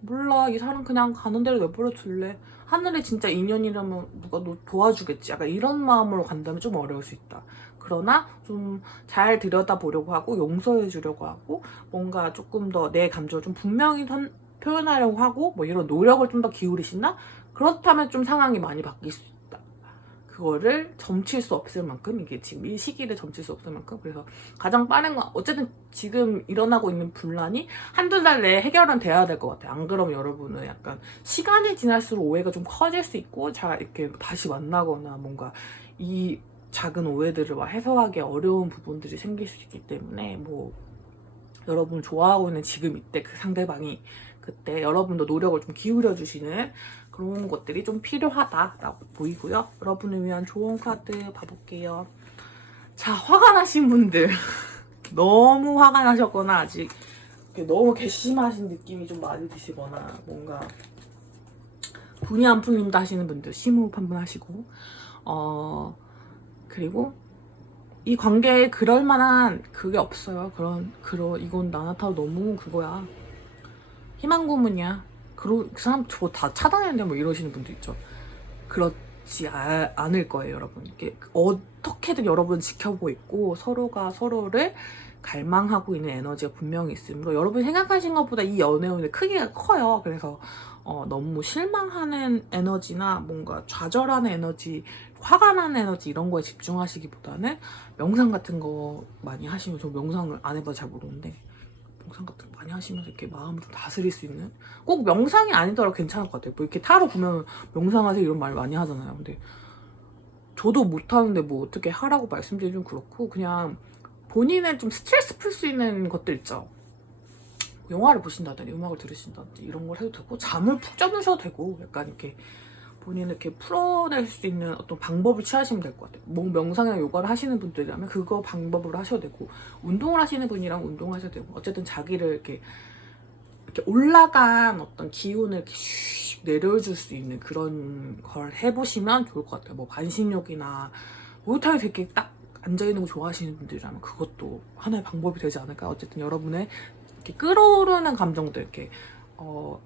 몰라 이 사람 그냥 가는 대로 내버려 둘래, 하늘에 진짜 인연이라면 누가 너 도와주겠지, 약간 이런 마음으로 간다면 좀 어려울 수 있다. 그러나 좀 잘 들여다보려고 하고 용서해 주려고 하고 뭔가 조금 더 내 감정을 좀 분명히 표현하려고 하고 뭐 이런 노력을 좀 더 기울이신다? 그렇다면 좀 상황이 많이 바뀔 수 있다. 그거를 점칠 수 없을 만큼, 이게 지금 이 시기를 점칠 수 없을 만큼, 그래서 가장 빠른 건 어쨌든 지금 일어나고 있는 분란이 한두 달 내에 해결은 돼야 될 것 같아요. 안 그러면 여러분은 약간 시간이 지날수록 오해가 좀 커질 수 있고, 잘 이렇게 다시 만나거나 뭔가 이 작은 오해들을 해소하기 어려운 부분들이 생길 수 있기 때문에, 뭐 여러분 좋아하고 있는 지금 이때 그 상대방이 그때 여러분도 노력을 좀 기울여 주시는 그런 것들이 좀 필요하다라고 보이고요. 여러분을 위한 좋은 카드 봐볼게요. 자, 화가 나신 분들 너무 화가 나셨거나 아직 너무 괘씸하신 느낌이 좀 많이 드시거나 뭔가 분이 안 풀린다 하시는 분들 심호흡 한번 하시고, 그리고 이 관계에 그럴 만한 그게 없어요. 이건 나나타로 너무 그거야. 희망 고문이야. 그 사람 저거 다 차단했는데 뭐 이러시는 분도 있죠. 좋지 않을 거예요, 여러분. 이게 어떻게든 여러분 지켜보고 있고 서로가 서로를 갈망하고 있는 에너지가 분명히 있으므로 여러분이 생각하신 것보다 이 연애운의 크기가 커요. 그래서 너무 실망하는 에너지나 뭔가 좌절하는 에너지, 화가 나는 에너지 이런 거에 집중하시기보다는 명상 같은 거 많이 하시면, 저 명상을 안 해봐서 잘 모르는데 명상 같은 거 많이 하시면서 이렇게 마음을 좀 다스릴 수 있는, 꼭 명상이 아니더라도 괜찮을 것 같아요. 뭐 이렇게 타로 보면 명상하세요 이런 말 많이 하잖아요. 근데 저도 못하는데 뭐 어떻게 하라고 말씀드리기 좀 그렇고, 그냥 본인의 좀 스트레스 풀 수 있는 것들 있죠. 영화를 보신다든지 음악을 들으신다든지 이런 걸 해도 되고, 잠을 푹 주무셔도 되고, 약간 이렇게 본인을 이렇게 풀어낼 수 있는 어떤 방법을 취하시면 될 것 같아요. 뭐 명상이나 요가를 하시는 분들이라면 그거 방법으로 하셔도 되고, 운동을 하시는 분이라면 운동하셔도 되고, 어쨌든 자기를 이렇게 올라간 어떤 기운을 이렇게 슉 내려줄 수 있는 그런 걸 해보시면 좋을 것 같아요. 뭐 반신욕이나 목욕탕에 되게 딱 앉아있는 거 좋아하시는 분들이라면 그것도 하나의 방법이 되지 않을까. 어쨌든 여러분의 이렇게 끌어오르는 감정들, 이렇게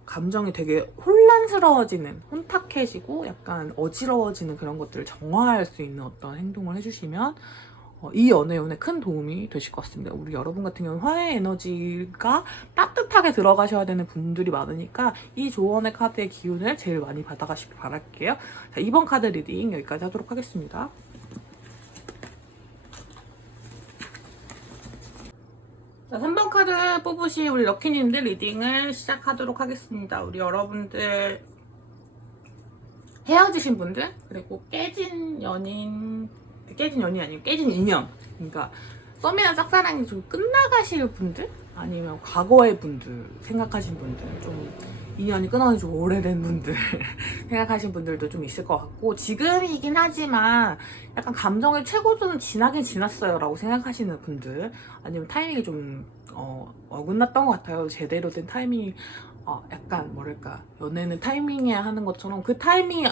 감정이 되게 혼란스러워지는, 혼탁해지고 약간 어지러워지는 그런 것들을 정화할 수 있는 어떤 행동을 해주시면 이 연애운에 큰 도움이 되실 것 같습니다. 우리 여러분 같은 경우는 화해 에너지가 따뜻하게 들어가셔야 되는 분들이 많으니까 이 조언의 카드의 기운을 제일 많이 받아가시길 바랄게요. 자, 이번 카드 리딩 여기까지 하도록 하겠습니다. 자, 3번 카드 뽑으신 우리 럭키님들 리딩을 시작하도록 하겠습니다. 우리 여러분들 헤어지신 분들, 그리고 깨진 연인이 아니고 깨진 인연, 그러니까 썸이나 짝사랑이 좀 끝나가실 분들, 아니면 과거의 분들 생각하신 분들, 좀 인연이 끊어진 좀 오래된 분들 생각하신 분들도 좀 있을 것 같고, 지금이긴 하지만 약간 감정의 최고조는 지나긴 지났어요 라고 생각하시는 분들, 아니면 타이밍이 좀 어긋났던 것 같아요. 제대로 된 타이밍이 약간 뭐랄까, 연애는 타이밍이야 하는 것처럼 그 타이밍이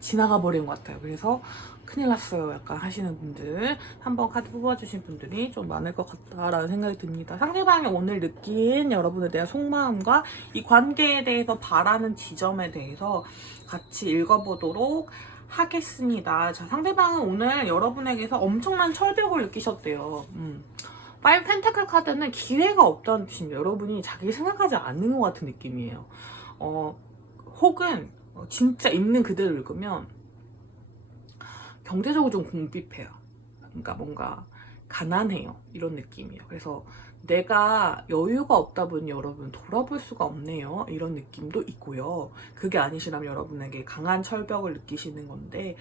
지나가 버린 것 같아요. 그래서 큰일 났어요 약간 하시는 분들, 한번 카드 뽑아주신 분들이 좀 많을 것 같다라는 생각이 듭니다. 상대방이 오늘 느낀 여러분에 대한 속마음과 이 관계에 대해서 바라는 지점에 대해서 같이 읽어보도록 하겠습니다. 자, 상대방은 오늘 여러분에게서 엄청난 철벽을 느끼셨대요. 파이브 펜타클 카드는 기회가 없다는 뜻입니다. 여러분이 자기 생각하지 않는 것 같은 느낌이에요. 혹은 진짜 있는 그대로 읽으면 경제적으로 좀 궁핍해요. 그러니까 뭔가 가난해요. 이런 느낌이에요. 그래서 내가 여유가 없다 보니 여러분 돌아볼 수가 없네요. 이런 느낌도 있고요. 그게 아니시라면 여러분에게 강한 철벽을 느끼시는 건데,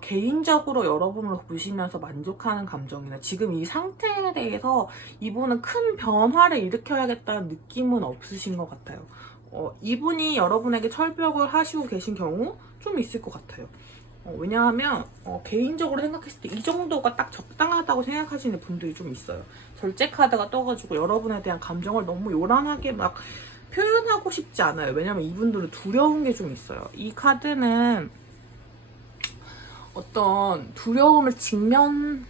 개인적으로 여러분을 보시면서 만족하는 감정이나 지금 이 상태에 대해서 이분은 큰 변화를 일으켜야겠다는 느낌은 없으신 것 같아요. 이분이 여러분에게 철벽을 하시고 계신 경우 좀 있을 것 같아요. 왜냐하면 개인적으로 생각했을 때 이 정도가 딱 적당하다고 생각하시는 분들이 좀 있어요. 절제 카드가 떠가지고 여러분에 대한 감정을 너무 요란하게 막 표현하고 싶지 않아요. 왜냐면 이분들은 두려운 게 좀 있어요. 이 카드는 어떤 두려움을 직면하라고,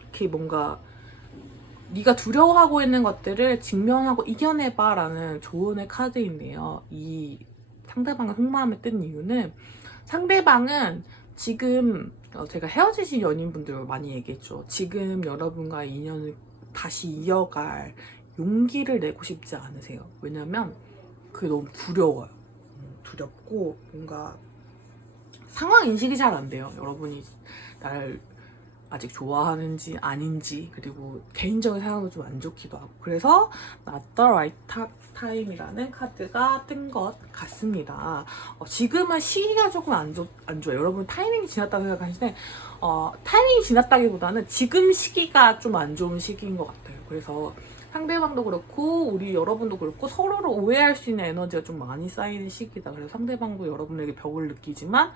이렇게 뭔가 네가 두려워하고 있는 것들을 직면하고 이겨내봐 라는 조언의 카드인데요. 이 상대방의 속마음에 뜬 이유는, 상대방은 지금 제가 헤어지신 연인분들 많이 얘기했죠. 지금 여러분과의 인연을 다시 이어갈 용기를 내고 싶지 않으세요. 왜냐면 그게 너무 두려워요. 두렵고 뭔가 상황 인식이 잘 안 돼요. 여러분이 나를 아직 좋아하는지 아닌지, 그리고 개인적인 상황도 좀 안 좋기도 하고, 그래서 Not the right time이라는 카드가 뜬 것 같습니다. 지금은 시기가 조금 안 좋아요. 여러분 타이밍이 지났다고 생각하시는데 타이밍이 지났다기보다는 지금 시기가 좀 안 좋은 시기인 것 같아요. 그래서 상대방도 그렇고 우리 여러분도 그렇고 서로를 오해할 수 있는 에너지가 좀 많이 쌓이는 시기다. 그래서 상대방도 여러분에게 벽을 느끼지만,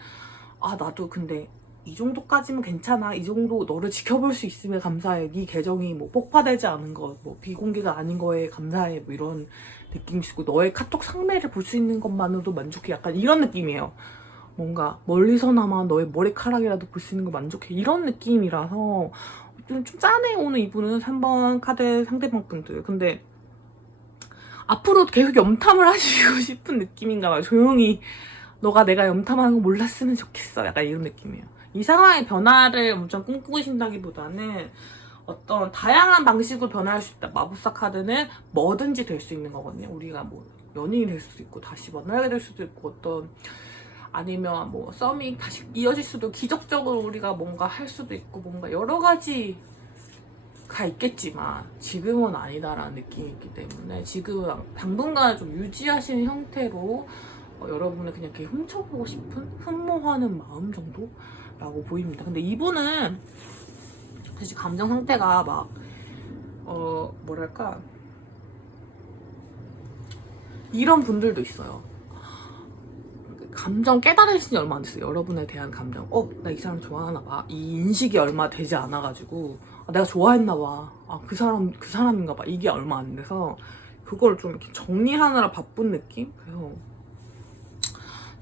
나도 근데 이 정도까지면 괜찮아. 이 정도 너를 지켜볼 수 있으면 감사해. 네 계정이 뭐 폭파되지 않은 거, 뭐 비공개가 아닌 거에 감사해. 뭐 이런 느낌이시고, 너의 카톡 상매를 볼 수 있는 것만으로도 만족해. 약간 이런 느낌이에요. 뭔가 멀리서나마 너의 머리카락이라도 볼 수 있는 거 만족해. 이런 느낌이라서 좀 짠해 오는 이분은 3번 카드 상대방 분들. 근데 앞으로 계속 염탐을 하시고 싶은 느낌인가 봐요. 조용히 너가 내가 염탐하는 거 몰랐으면 좋겠어. 약간 이런 느낌이에요. 이 상황의 변화를 엄청 꿈꾸신다기보다는 어떤 다양한 방식으로 변화할 수 있다. 마법사 카드는 뭐든지 될 수 있는 거거든요. 우리가 뭐 연인이 될 수도 있고 다시 만나게 될 수도 있고 어떤 아니면 뭐 썸이 다시 이어질 수도 기적적으로 우리가 뭔가 할 수도 있고 뭔가 여러 가지가 있겠지만 지금은 아니다라는 느낌이 있기 때문에 지금 당분간 좀 유지하시는 형태로 여러분을 그냥 이렇게 훔쳐보고 싶은 흠모하는 마음 정도라고 보입니다. 근데 이분은 사실 감정 상태가 막 뭐랄까 이런 분들도 있어요. 감정 깨달으신 지 얼마 안 됐어요. 여러분에 대한 감정. 나 이 사람 좋아하나 봐. 이 인식이 얼마 되지 않아가지고 내가 좋아했나 봐. 그 사람인가 봐. 이게 얼마 안 돼서 그걸 좀 이렇게 정리하느라 바쁜 느낌? 그래서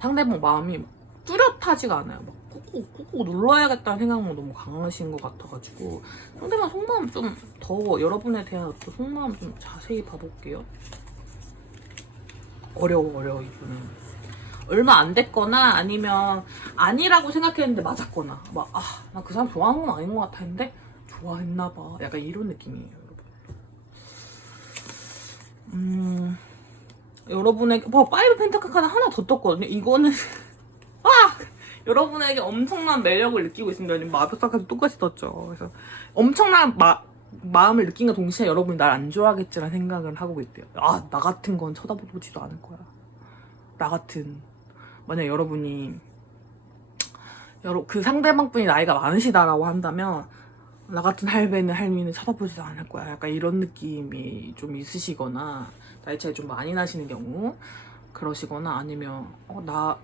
상대방 마음이 막 뚜렷하지가 않아요. 막 꾹꾹 눌러야겠다는 생각만 너무 강하신 것 같아가지고 상대방 속마음 좀 더 여러분에 대한 어떤 속마음 좀 자세히 봐볼게요. 어려워 이분은. 얼마 안 됐거나 아니면 아니라고 생각했는데 맞았거나 막 나 그 사람 좋아하는 건 아닌 것 같아 했는데 좋아했나 봐. 약간 이런 느낌이에요, 여러분. 여러분에게 파이브 펜타클 카드 하나 더 떴거든요. 이거는 여러분에게 엄청난 매력을 느끼고 있습니다. 마법사 카드 똑같이 떴죠. 그래서 엄청난 마음을 느낀과 동시에 여러분이 날 안 좋아하겠지라는 생각을 하고 있대요. 나 같은 건 쳐다보지도 않을 거야. 나 같은 만약 여러분이 그 상대방분이 나이가 많으시다라고 한다면 나 같은 할미는 쳐다보지도 않을 거야. 약간 이런 느낌이 좀 있으시거나 나이 차이 좀 많이 나시는 경우 그러시거나 아니면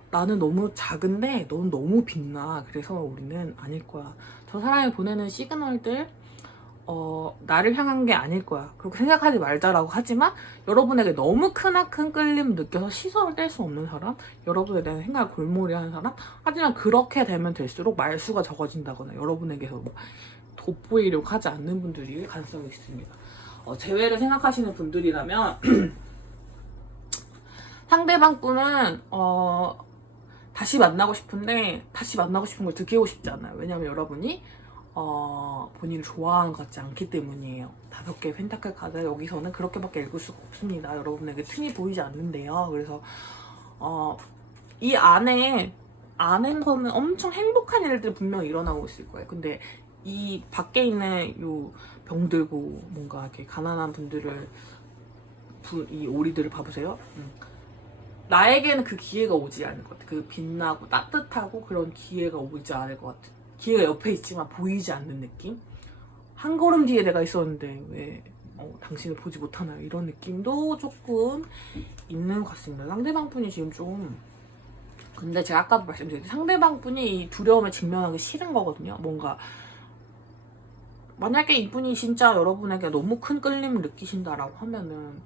나는 너무 작은데 넌 너무 빛나. 그래서 우리는 아닐 거야. 저 사람이 보내는 시그널들 나를 향한 게 아닐 거야. 그렇게 생각하지 말자라고 하지만 여러분에게 너무 크나큰 끌림 느껴서 시선을 뗄 수 없는 사람, 여러분에 대한 생각을 골몰이하는 사람. 하지만 그렇게 되면 될수록 말수가 적어진다거나 여러분에게서 뭐 돋보이려고 하지 않는 분들이 가능성이 있습니다. 재회를 생각하시는 분들이라면 상대방 분은 다시 만나고 싶은데 다시 만나고 싶은 걸 느끼고 싶지 않아요. 왜냐면 여러분이 본인을 좋아하는 것 같지 않기 때문이에요. 5개의 펜타클 카드 여기서는 그렇게밖에 읽을 수가 없습니다. 여러분에게 틈이 보이지 않는데요. 그래서 이 안에서는 엄청 행복한 일들이 분명히 일어나고 있을 거예요. 근데 이 밖에 있는 요 병들고 뭔가 이렇게 가난한 분들을 이 오리들을 봐보세요. 나에게는 그 기회가 오지 않을 것 같아. 그 빛나고 따뜻하고 그런 기회가 오지 않을 것 같아. 기회가 옆에 있지만 보이지 않는 느낌? 한 걸음 뒤에 내가 있었는데 왜 당신을 보지 못하나요? 이런 느낌도 조금 있는 것 같습니다. 상대방 분이 지금 좀 근데 제가 아까도 말씀드렸듯이 상대방 분이 이 두려움에 직면하기 싫은 거거든요. 뭔가 만약에 이분이 진짜 여러분에게 너무 큰 끌림을 느끼신다라고 하면은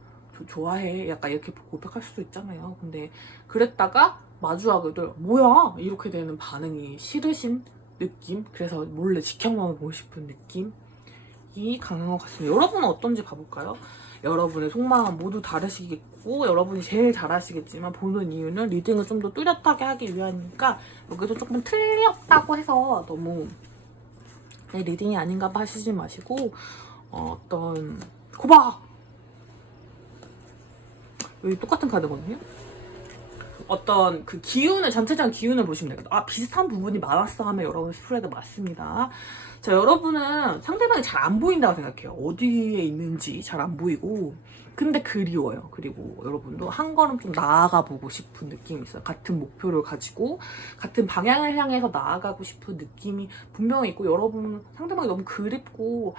좋아해 약간 이렇게 고백할 수도 있잖아요. 근데 그랬다가 마주하게 될 뭐야 이렇게 되는 반응이 싫으신 느낌? 그래서 몰래 지켜만 보고 싶은 느낌이 강한 것 같습니다. 여러분은 어떤지 봐볼까요? 여러분의 속마음 모두 다르시겠고 여러분이 제일 잘 아시겠지만 보는 이유는 리딩을 좀 더 뚜렷하게 하기 위함이니까 여기서 조금 틀렸다고 해서 너무 리딩이 아닌가 봐 하시지 마시고 어떤 거봐! 여기 똑같은 카드거든요? 어떤 그 기운을 전체적인 기운을 보시면 되거든요. 비슷한 부분이 많았어 하면 여러분 스프레드 맞습니다. 자, 여러분은 상대방이 잘 안 보인다고 생각해요. 어디에 있는지 잘 안 보이고 근데 그리워요. 그리고 여러분도 한 걸음 좀 나아가 보고 싶은 느낌이 있어요. 같은 목표를 가지고 같은 방향을 향해서 나아가고 싶은 느낌이 분명히 있고 여러분 상대방이 너무 그립고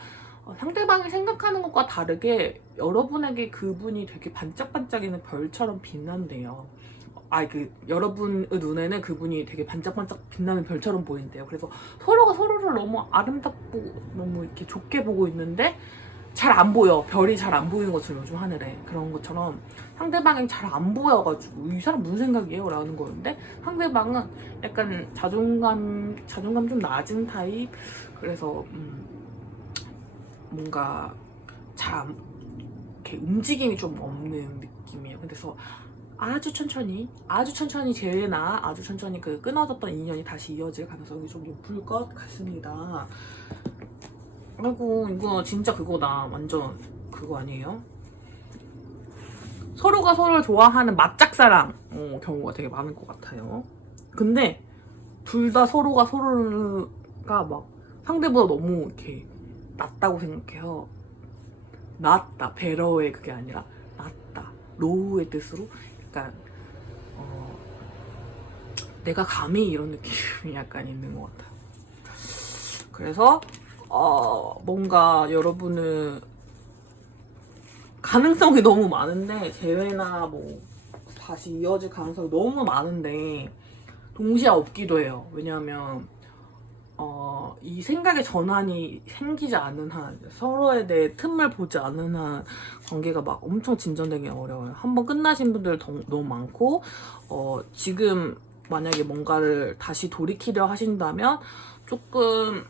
상대방이 생각하는 것과 다르게 여러분에게 그분이 되게 반짝반짝이는 별처럼 빛난대요. 여러분의 눈에는 그분이 되게 반짝반짝 빛나는 별처럼 보인대요. 그래서 서로가 서로를 너무 아름답고 너무 이렇게 좋게 보고 있는데 잘 안 보여. 별이 잘 안 보이는 것처럼 요즘 하늘에. 그런 것처럼 상대방이 잘 안 보여가지고 이 사람 무슨 생각이에요? 라는 거였는데 상대방은 약간 자존감 좀 낮은 타입. 그래서 뭔가 잘 이렇게 움직임이 좀 없는 느낌이에요. 그래서 아주 천천히 재회나 아주 천천히 그 끊어졌던 인연이 다시 이어질 가능성이 좀 높을 것 같습니다. 아이고 이거 진짜 그거다. 완전 그거 아니에요? 서로가 서로를 좋아하는 맞짝사랑 경우가 되게 많을 것 같아요. 근데 둘 다 서로가 서로가 막 상대보다 너무 이렇게 낫다고 생각해요. 낫다, 베러의 그게 아니라 낫다, 로우의 뜻으로 약간 내가 감히 이런 느낌이 약간 있는 것 같아요. 그래서 뭔가 여러분은 가능성이 너무 많은데 재회나 뭐 다시 이어질 가능성이 너무 많은데 동시에 없기도 해요. 왜냐하면 이 생각의 전환이 생기지 않는 한, 서로에 대해 틈을 보지 않는 한 관계가 막 엄청 진전되기 어려워요. 한번 끝나신 분들 너무 많고 지금 만약에 뭔가를 다시 돌이키려 하신다면 조금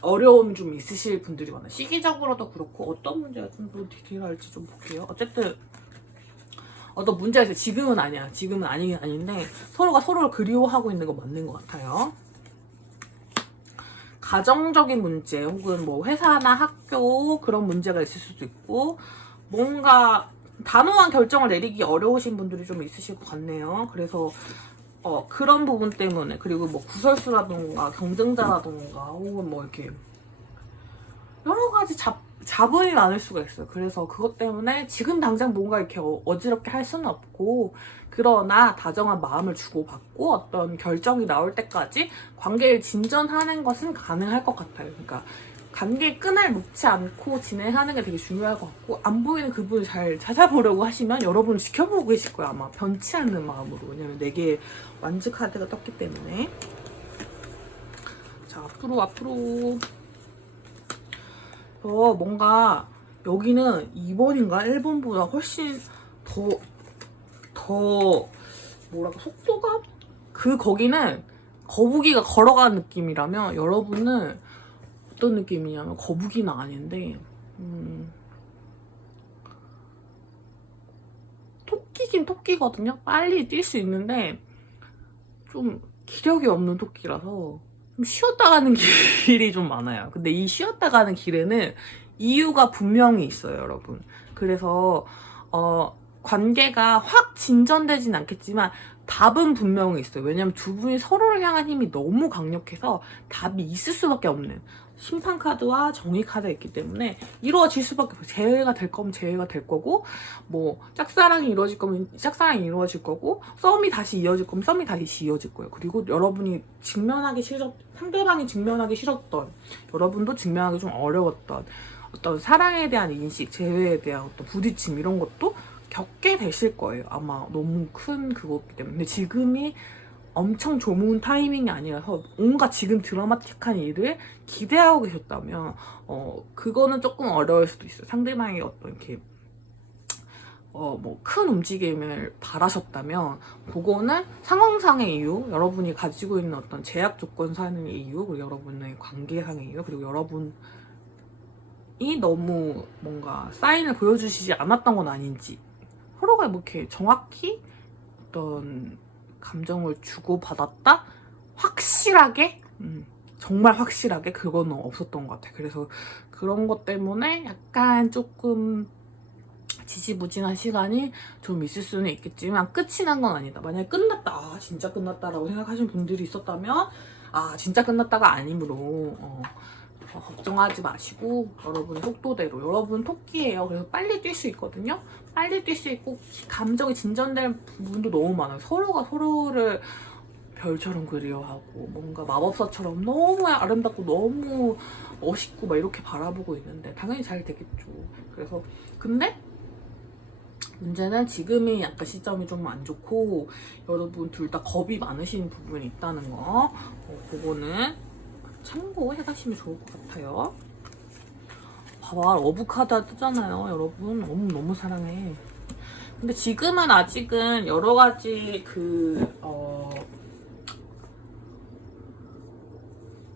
어려움이 좀 있으실 분들이 많아요. 시기적으로도 그렇고 어떤 문제가 좀 더 디테일할지 좀 볼게요. 어쨌든 어떤 문제가 있어요. 지금은 아니야. 지금은 아니긴 아닌데 서로가 서로를 그리워하고 있는 거 맞는 것 같아요. 가정적인 문제 혹은 뭐 회사나 학교 그런 문제가 있을 수도 있고 뭔가 단호한 결정을 내리기 어려우신 분들이 좀 있으실 것 같네요. 그래서 그런 부분 때문에 그리고 뭐 구설수라던가 경쟁자라던가 혹은 뭐 이렇게 여러 가지 자본이 많을 수가 있어요. 그래서 그것 때문에 지금 당장 뭔가 이렇게 어지럽게 할 수는 없고 그러나 다정한 마음을 주고받고 어떤 결정이 나올 때까지 관계를 진전하는 것은 가능할 것 같아요. 그러니까 관계의 끈을 놓지 않고 진행하는 게 되게 중요할 것 같고 안 보이는 그분을 잘 찾아보려고 하시면 여러분을 지켜보고 계실 거예요. 아마 변치 않는 마음으로. 왜냐면 4개의 완즈 카드가 떴기 때문에. 자, 앞으로 뭔가 여기는 2번인가 1번보다 훨씬 더 뭐랄까 속도가 거기는 거북이가 걸어가는 느낌이라면 여러분은 어떤 느낌이냐면 거북이는 아닌데 토끼긴 토끼거든요. 빨리 뛸 수 있는데 좀 기력이 없는 토끼라서 좀 쉬었다 가는 길이 좀 많아요. 근데 이 쉬었다 가는 길에는 이유가 분명히 있어요, 여러분. 그래서 관계가 확 진전되진 않겠지만 답은 분명히 있어요. 왜냐면 두 분이 서로를 향한 힘이 너무 강력해서 답이 있을 수밖에 없는 심판 카드와 정의 카드가 있기 때문에 이루어질 수밖에 없어요. 재회가 될 거면 재회가 될 거고 뭐 짝사랑이 이루어질 거면 짝사랑이 이루어질 거고 썸이 다시 이어질 거면 썸이 다시 이어질 거예요. 그리고 여러분이 상대방이 직면하기 싫었던 여러분도 직면하기 좀 어려웠던 어떤 사랑에 대한 인식, 재회에 대한 어떤 부딪힘 이런 것도 겪게 되실 거예요. 아마 너무 큰 그거기 때문에. 근데 지금이 엄청 좋은 타이밍이 아니라서 뭔가 지금 드라마틱한 일을 기대하고 계셨다면 그거는 조금 어려울 수도 있어요. 상대방이 어떤 이렇게 뭐 큰 움직임을 바라셨다면 그거는 상황상의 이유, 여러분이 가지고 있는 어떤 제약 조건상의 이유, 그리고 여러분의 관계상의 이유, 그리고 여러분이 너무 뭔가 사인을 보여주시지 않았던 건 아닌지 서로가 뭐 이렇게 정확히 어떤 감정을 주고받았다? 확실하게? 정말 확실하게 그거는 없었던 것 같아요. 그래서 그런 것 때문에 약간 조금 지지부진한 시간이 좀 있을 수는 있겠지만 끝이 난 건 아니다. 만약에 끝났다, 진짜 끝났다라고 생각하시는 분들이 있었다면 진짜 끝났다가 아니므로 걱정하지 마시고 여러분의 속도대로. 여러분 토끼예요. 그래서 빨리 뛸 수 있거든요. 빨리 뛸 수 있고 감정이 진전된 부분도 너무 많아요. 서로가 서로를 별처럼 그리워하고 뭔가 마법사처럼 너무 아름답고 너무 멋있고 막 이렇게 바라보고 있는데 당연히 잘 되겠죠. 그래서 근데 문제는 지금이 약간 시점이 좀 안 좋고 여러분 둘 다 겁이 많으신 부분이 있다는 거 그거는 참고해가시면 좋을 것 같아요. 봐봐, 러브카드 뜨잖아요. 여러분 너무 사랑해. 근데 지금은 아직은 여러 가지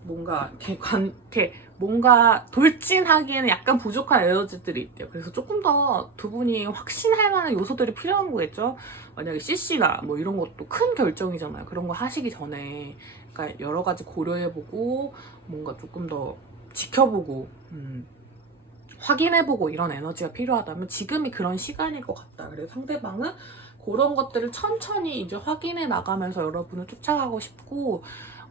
뭔가 이렇게 뭔가 돌진하기에는 약간 부족한 에너지들이 있대요. 그래서 조금 더 두 분이 확신할 만한 요소들이 필요한 거겠죠. 만약에 CC나 뭐 이런 것도 큰 결정이잖아요. 그런 거 하시기 전에 그러니까 여러 가지 고려해보고 뭔가 조금 더 지켜보고 확인해보고 이런 에너지가 필요하다면 지금이 그런 시간일 것 같다. 그래서 상대방은 그런 것들을 천천히 이제 확인해 나가면서 여러분을 쫓아가고 싶고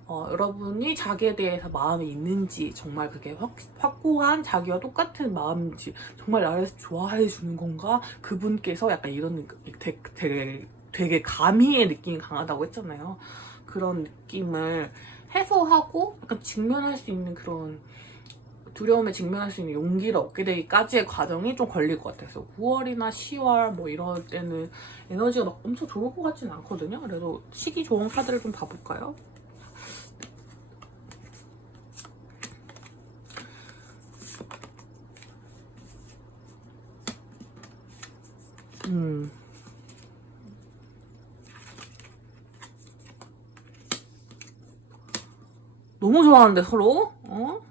여러분이 자기에 대해서 마음이 있는지 정말 그게 확고한 자기와 똑같은 마음인지 정말 나를 좋아해 주는 건가? 그분께서 약간 이런 되게 가미의 느낌이 강하다고 했잖아요. 그런 느낌을 해소하고 약간 직면할 수 있는 그런 두려움에 직면할 수 있는 용기를 얻게 되기까지의 과정이 좀 걸릴 것 같아서 9월이나 10월 뭐 이런 때는 에너지가 막 엄청 좋을 것 같지는 않거든요. 그래서 시기 좋은 카드를 좀 봐볼까요? 너무 좋아하는데 서로?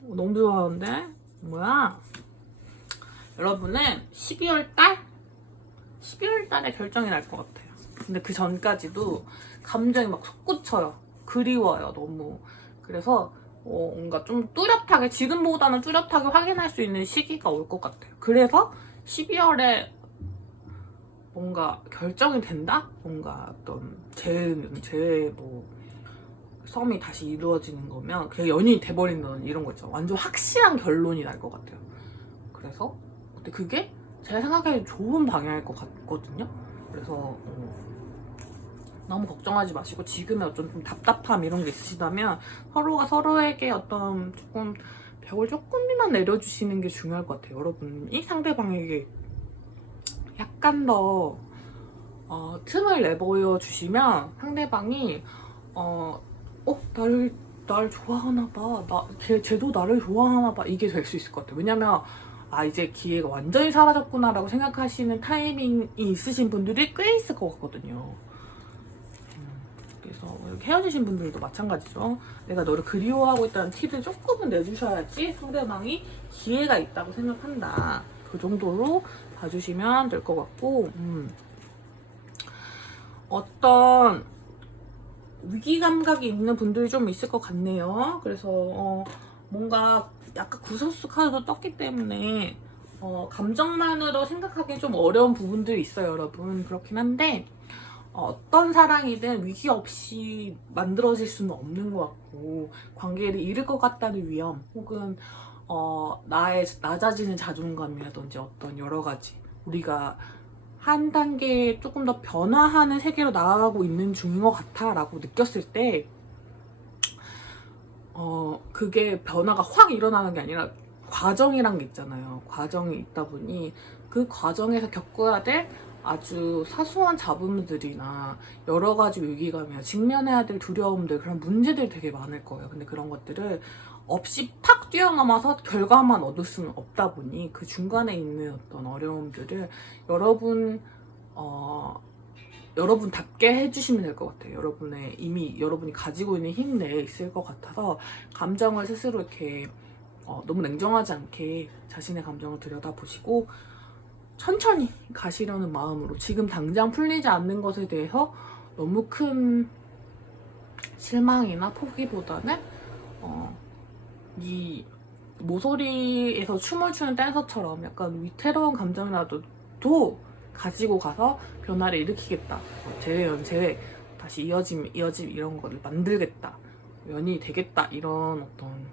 너무 좋아하는데? 뭐야? 여러분은 12월 달에 결정이 날 것 같아요. 근데 그 전까지도 감정이 막 솟구쳐요. 그리워요, 너무. 그래서 뭔가 좀 뚜렷하게, 지금보다는 뚜렷하게 확인할 수 있는 시기가 올 것 같아요. 그래서 12월에 뭔가 결정이 된다? 뭔가 어떤 뭐 썸이 다시 이루어지는 거면 그냥 연인이 돼버린다는 이런 거 있죠. 완전 확실한 결론이 날 것 같아요. 그래서 근데 그게 제가 생각하기엔 좋은 방향일 것 같거든요. 그래서 너무 걱정하지 마시고 지금의 어떤 좀 답답함 이런 게 있으시다면 서로가 서로에게 어떤 조금 벽을 조금만 내려주시는 게 중요할 것 같아요. 여러분이 상대방에게 약간 더 틈을 내보여 주시면 상대방이 날 좋아하나 봐. 쟤도 나를 좋아하나 봐. 이게 될 수 있을 것 같아요. 왜냐면 이제 기회가 완전히 사라졌구나라고 생각하시는 타이밍이 있으신 분들이 꽤 있을 것 같거든요. 그래서 이렇게 헤어지신 분들도 마찬가지죠. 내가 너를 그리워하고 있다는 티를 조금은 내주셔야지 상대방이 기회가 있다고 생각한다. 그 정도로 봐주시면 될 것 같고 어떤 위기 감각이 있는 분들이 좀 있을 것 같네요. 그래서 뭔가 약간 구설수 카드도 떴기 때문에 감정만으로 생각하기 좀 어려운 부분들이 있어요, 여러분. 그렇긴 한데 어떤 사랑이든 위기 없이 만들어질 수는 없는 것 같고 관계를 잃을 것 같다는 위험 혹은 나의 낮아지는 자존감이라든지 어떤 여러 가지 우리가 한 단계 조금 더 변화하는 세계로 나아가고 있는 중인 것 같아 라고 느꼈을 때 그게 변화가 확 일어나는 게 아니라 과정이란 게 있잖아요. 과정이 있다 보니 그 과정에서 겪어야 될 아주 사소한 잡음들이나 여러 가지 위기감이나 직면해야 될 두려움들 그런 문제들이 되게 많을 거예요. 근데 그런 것들을 없이 팍 뛰어넘어서 결과만 얻을 수는 없다 보니 그 중간에 있는 어떤 어려움들을 여러분답게 해주시면 될 것 같아요. 이미 여러분이 가지고 있는 힘 내에 있을 것 같아서 감정을 스스로 이렇게 너무 냉정하지 않게 자신의 감정을 들여다보시고 천천히 가시려는 마음으로 지금 당장 풀리지 않는 것에 대해서 너무 큰 실망이나 포기보다는 이 모서리에서 춤을 추는 댄서처럼 약간 위태로운 감정이라도 가지고 가서 변화를 일으키겠다. 재회, 연재회, 다시 이어짐 이런 거를 만들겠다. 연이 되겠다. 이런 어떤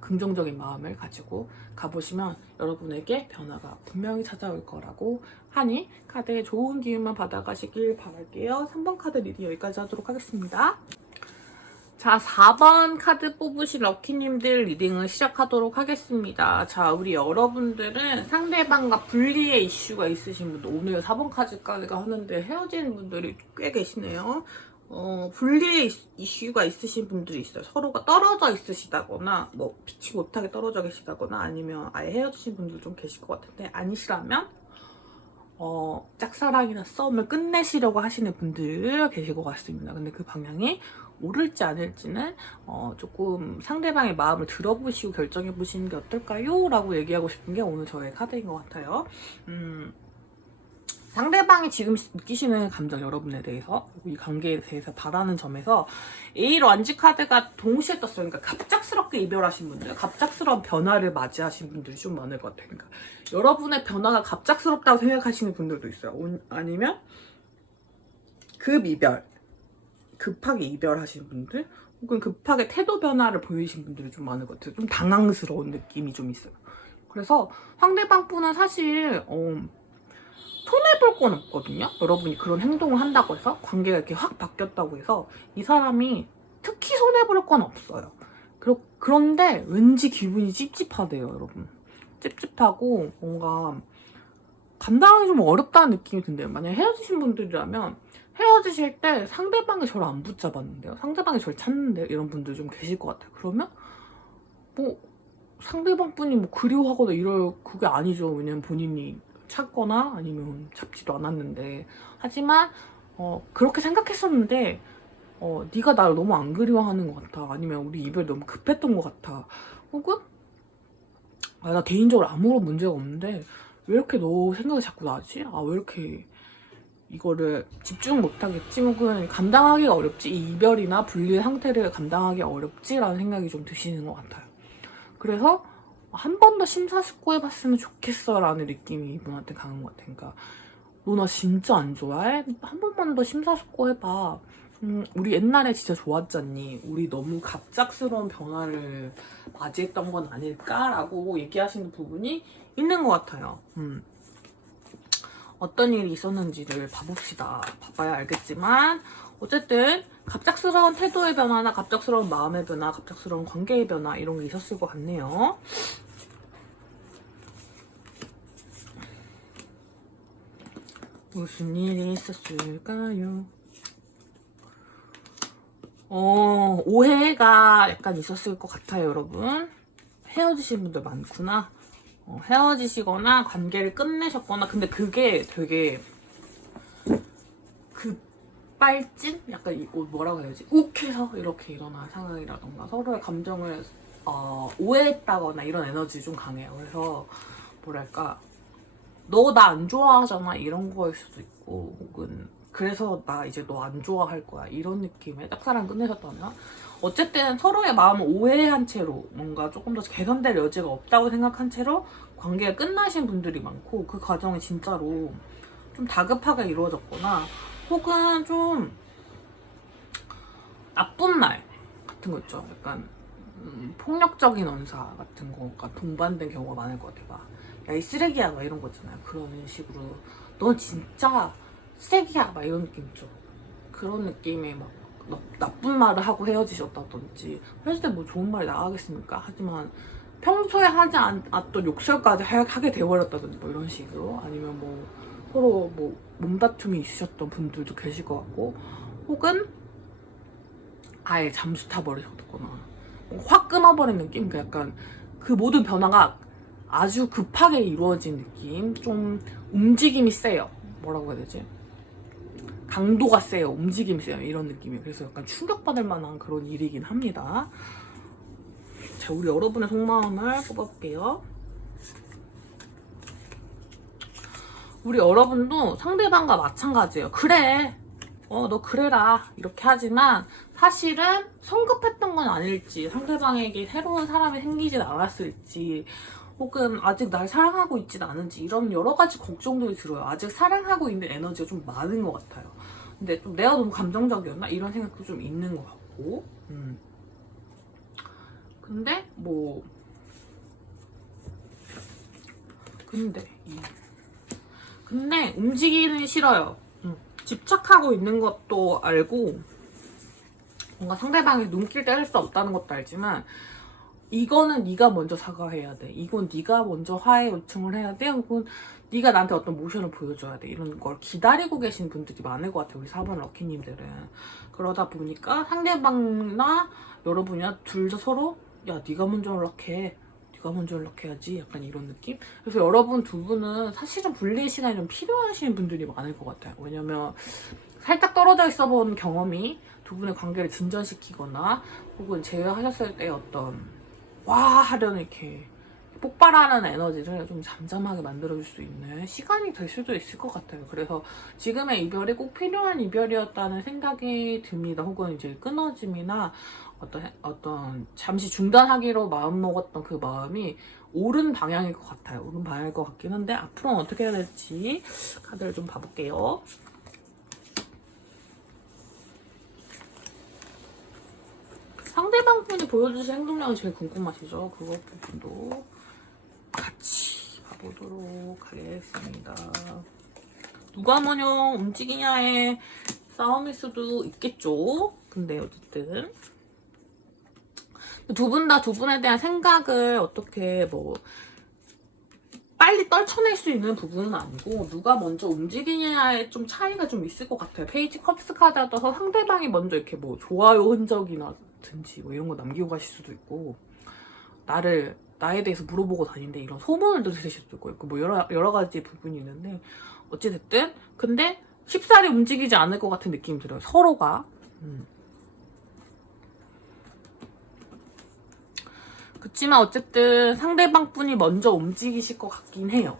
긍정적인 마음을 가지고 가보시면 여러분에게 변화가 분명히 찾아올 거라고 하니 카드의 좋은 기운만 받아가시길 바랄게요. 3번 카드 리딩 여기까지 하도록 하겠습니다. 자, 4번 카드 뽑으신 럭키님들 리딩을 시작하도록 하겠습니다. 자, 우리 여러분들은 상대방과 분리의 이슈가 있으신 분들, 오늘 4번 카드까지가 하는데 헤어지는 분들이 꽤 계시네요. 분리의 이슈가 있으신 분들이 있어요. 서로가 떨어져 있으시다거나, 뭐, 피치 못하게 떨어져 계시다거나, 아니면 아예 헤어지신 분들 좀 계실 것 같은데, 아니시라면, 짝사랑이나 썸을 끝내시려고 하시는 분들 계실 것 같습니다. 근데 그 방향이 옳을지 아닐지는 조금 상대방의 마음을 들어보시고 결정해보시는 게 어떨까요? 라고 얘기하고 싶은 게 오늘 저의 카드인 것 같아요. 상대방이 지금 느끼시는 감정, 여러분에 대해서, 이 관계에 대해서 바라는 점에서 A로 안지 카드가 동시에 떴어요. 그러니까 갑작스럽게 이별하신 분들, 갑작스러운 변화를 맞이하신 분들이 좀 많을 것 같아요. 그러니까 여러분의 변화가 갑작스럽다고 생각하시는 분들도 있어요. 아니면 급이별, 급하게 이별하신 분들, 혹은 급하게 태도 변화를 보이신 분들이 좀 많을 것 같아요. 좀 당황스러운 느낌이 좀 있어요. 그래서 상대방 분은 사실 손해볼 건 없거든요. 여러분이 그런 행동을 한다고 해서, 관계가 이렇게 확 바뀌었다고 해서 이 사람이 특히 손해볼 건 없어요. 그런데 왠지 기분이 찝찝하대요, 여러분. 찝찝하고 뭔가 감당하기 좀 어렵다는 느낌이 든대요. 만약에 헤어지신 분들이라면 헤어지실 때 상대방이 저를 안 붙잡았는데요, 상대방이 저를 찾는데요, 이런 분들 좀 계실 것 같아요. 그러면 뭐 상대방 분이 뭐 그리워하거나 이럴 그게 아니죠. 왜냐면 본인이 찾거나 아니면 잡지도 않았는데. 하지만 그렇게 생각했었는데 네가 나를 너무 안 그리워하는 것 같아, 아니면 우리 이별 너무 급했던 것 같아, 혹은 나 개인적으로 아무런 문제가 없는데 왜 이렇게 너 생각이 자꾸 나지? 왜 이렇게 이거를 집중 못하겠지? 혹은 감당하기가 어렵지? 이 이별이나 분리의 상태를 감당하기 어렵지? 라는 생각이 좀 드시는 것 같아요. 그래서 한 번 더 심사숙고해봤으면 좋겠어 라는 느낌이 이분한테 강한 것 같아요. 그러니까 너 나 진짜 안 좋아해? 한 번만 더 심사숙고해봐. 우리 옛날에 진짜 좋았잖니. 우리 너무 갑작스러운 변화를 맞이했던 건 아닐까라고 얘기하시는 부분이 있는 것 같아요. 어떤 일이 있었는지를 봐봅시다. 봐봐야 알겠지만 어쨌든 갑작스러운 태도의 변화나 갑작스러운 마음의 변화, 갑작스러운 관계의 변화, 이런 게 있었을 것 같네요. 무슨 일이 있었을까요? 오해가 약간 있었을 것 같아요, 여러분. 헤어지신 분들 많구나. 헤어지시거나 관계를 끝내셨거나. 근데 그게 되게 급발진? 약간 뭐라고 해야지? 욱해서 이렇게 일어난 상황이라던가 서로의 감정을 오해했다거나 이런 에너지 좀 강해요. 그래서 뭐랄까, 너 나 안 좋아하잖아 이런 거일 수도 있고, 혹은 그래서 나 이제 너 안 좋아할 거야 이런 느낌의 짝사랑 끝내셨다면, 어쨌든 서로의 마음을 오해한 채로 뭔가 조금 더 개선될 여지가 없다고 생각한 채로 관계가 끝나신 분들이 많고, 그 과정이 진짜로 좀 다급하게 이루어졌거나 혹은 좀 나쁜 말 같은 거 있죠. 약간 폭력적인 언사 같은 거가 동반된 경우가 많을 것 같아요. 막 야, 이 쓰레기야 막 이런 거 있잖아요. 그런 식으로 너 진짜 쓰레기야 막 이런 느낌 있죠. 그런 느낌의 막 나쁜 말을 하고 헤어지셨다든지. 헤어질 때 뭐 좋은 말이 나가겠습니까? 하지만 평소에 하지 않았던 욕설까지 하게 돼버렸다든지 뭐 이런 식으로. 아니면 뭐 서로 뭐 몸다툼이 있으셨던 분들도 계실 것 같고, 혹은 아예 잠수 타버리셨거나 확 끊어버린 느낌? 그러니까 약간 그 모든 변화가 아주 급하게 이루어진 느낌? 좀 움직임이 세요. 뭐라고 해야 되지? 강도가 세요. 움직임이 세요. 이런 느낌이에요. 그래서 약간 충격받을 만한 그런 일이긴 합니다. 자, 우리 여러분의 속마음을 뽑아볼게요. 우리 여러분도 상대방과 마찬가지예요. 그래, 너 그래라 이렇게 하지만 사실은 성급했던 건 아닐지, 상대방에게 새로운 사람이 생기진 않았을지, 혹은 아직 날 사랑하고 있진 않은지, 이런 여러 가지 걱정들이 들어요. 아직 사랑하고 있는 에너지가 좀 많은 것 같아요. 근데 좀 내가 너무 감정적이었나? 이런 생각도 좀 있는 것 같고. 근데 뭐 근데 움직이는 싫어요. 집착하고 있는 것도 알고, 뭔가 상대방의 눈길 뗄 수 없다는 것도 알지만, 이거는 네가 먼저 사과해야 돼. 이건 네가 먼저 화해 요청을 해야 돼. 혹은 네가 나한테 어떤 모션을 보여줘야 돼. 이런 걸 기다리고 계신 분들이 많을 것 같아요. 우리 4번 럭키님들은. 그러다 보니까 상대방이나 여러분이나 둘 다 서로 야, 네가 먼저 연락해. 내가 먼저 연락해야지 약간 이런 느낌? 그래서 여러분 두 분은 사실은 분리의 시간이 좀 필요하신 분들이 많을 것 같아요. 왜냐면 살짝 떨어져 있어 본 경험이 두 분의 관계를 진전시키거나 혹은 제외하셨을 때 어떤 와 하려는 이렇게 폭발하는 에너지를 좀 잠잠하게 만들어줄 수 있는 시간이 될 수도 있을 것 같아요. 그래서 지금의 이별이 꼭 필요한 이별이었다는 생각이 듭니다. 혹은 이제 끊어짐이나 어떤 잠시 중단하기로 마음먹었던 그 마음이 옳은 방향일 것 같아요. 옳은 방향일 것 같긴 한데 앞으로는 어떻게 해야 될지 카드를 좀 봐볼게요. 상대방분이 보여주신 행동량이 제일 궁금하시죠? 그것 부분도 같이 가보도록 하겠습니다. 누가 뭐냐 움직이냐의 싸움일 수도 있겠죠. 근데 어쨌든 두 분 다 두 분에 대한 생각을 어떻게 뭐 빨리 떨쳐낼 수 있는 부분은 아니고 누가 먼저 움직이냐에 좀 차이가 좀 있을 것 같아요. 페이지 컵스 카드가 떠서 상대방이 먼저 이렇게 뭐 좋아요 흔적이라든지 뭐 이런 거 남기고 가실 수도 있고 나에 대해서 물어보고 다니는데 이런 소문을 들으실 수도 있고 뭐 여러 가지 부분이 있는데 어찌됐든 근데 쉽사리 움직이지 않을 것 같은 느낌이 들어요. 서로가. 그치만 어쨌든 상대방 분이 먼저 움직이실 것 같긴 해요.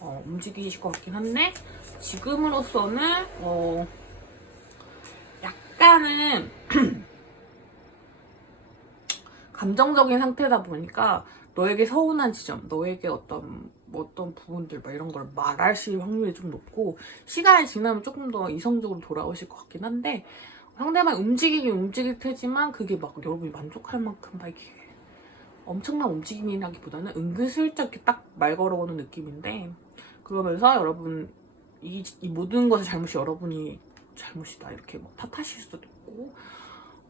움직이실 것 같긴 한데 지금으로서는 약간은 감정적인 상태다 보니까 너에게 서운한 지점, 너에게 어떤 부분들 막 이런 걸 말하실 확률이 좀 높고 시간이 지나면 조금 더 이성적으로 돌아오실 것 같긴 한데 상대방이 움직이긴 움직일 테지만 그게 막 여러분이 만족할 만큼 막 이렇게 엄청난 움직임이라기보다는 은근슬쩍 이렇게 딱 말 걸어오는 느낌인데 그러면서 여러분 이 모든 것의 잘못이 여러분이 잘못이다 이렇게 막 탓하실 수도 있고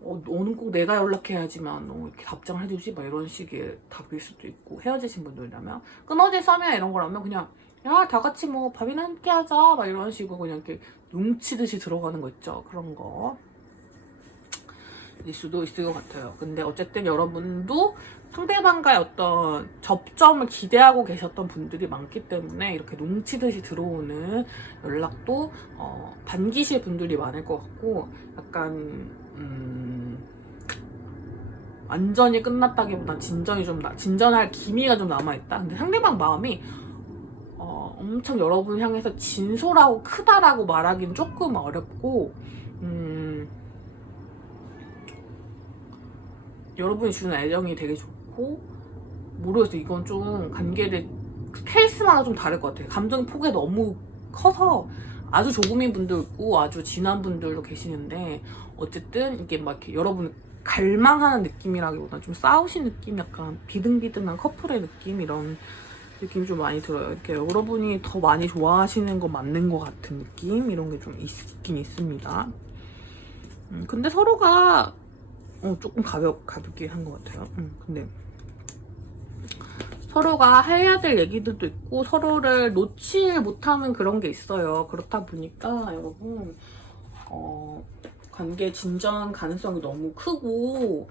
너는 꼭 내가 연락해야지만 이렇게 답장을 해주지 막 이런 식의 답일 수도 있고 헤어지신 분들이라면 끊어질 썸이나 이런 거라면 그냥 야 다 같이 뭐 밥이나 함께 하자 막 이런 식으로 그냥 이렇게 눈치듯이 들어가는 거 있죠. 그런 거 일 수도 있을 것 같아요. 근데 어쨌든 여러분도 상대방과의 어떤 접점을 기대하고 계셨던 분들이 많기 때문에 이렇게 눈치듯이 들어오는 연락도 반기실 분들이 많을 것 같고 약간 완전히 끝났다기보단 진전할 기미가 좀 남아있다. 근데 상대방 마음이 엄청 여러분 향해서 진솔하고 크다라고 말하기는 조금 어렵고 여러분이 주는 애정이 되게 좋고 모르겠어. 이건 좀 관계를 케이스마다 좀 다를 것 같아요. 감정 폭이 너무 커서 아주 조금인 분도 있고 아주 진한 분들도 계시는데 어쨌든 이게 막 이렇게 여러분 갈망하는 느낌이라기보다는 좀 싸우신 느낌, 약간 비등비등한 커플의 느낌 이런 느낌이 좀 많이 들어요. 이렇게 여러분이 더 많이 좋아하시는 거 맞는 것 같은 느낌 이런 게 좀 있긴 있습니다. 근데 서로가 조금 가볍게 한 것 같아요. 근데 서로가 해야 될 얘기들도 있고 서로를 놓지 못하는 그런 게 있어요. 그렇다 보니까 여러분 관계 진전 가능성이 너무 크고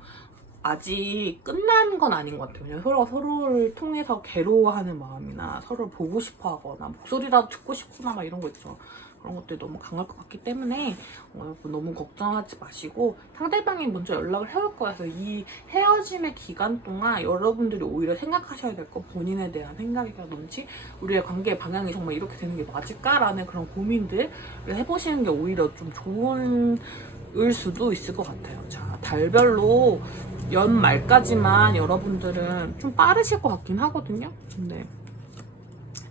아직 끝난 건 아닌 것 같아요. 그냥 서로가 서로를 통해서 괴로워하는 마음이나 서로를 보고 싶어 하거나 목소리라도 듣고 싶거나 막 이런 거 있죠. 그런 것들이 너무 강할 것 같기 때문에 너무 걱정하지 마시고 상대방이 먼저 연락을 해올 거라서 이 헤어짐의 기간 동안 여러분들이 오히려 생각하셔야 될 건 본인에 대한 생각이라든지 우리의 관계의 방향이 정말 이렇게 되는 게 맞을까라는 그런 고민들을 해보시는 게 오히려 좀 좋은 을 수도 있을 것 같아요. 자, 달별로 연말까지만 여러분들은 좀 빠르실 것 같긴 하거든요. 근데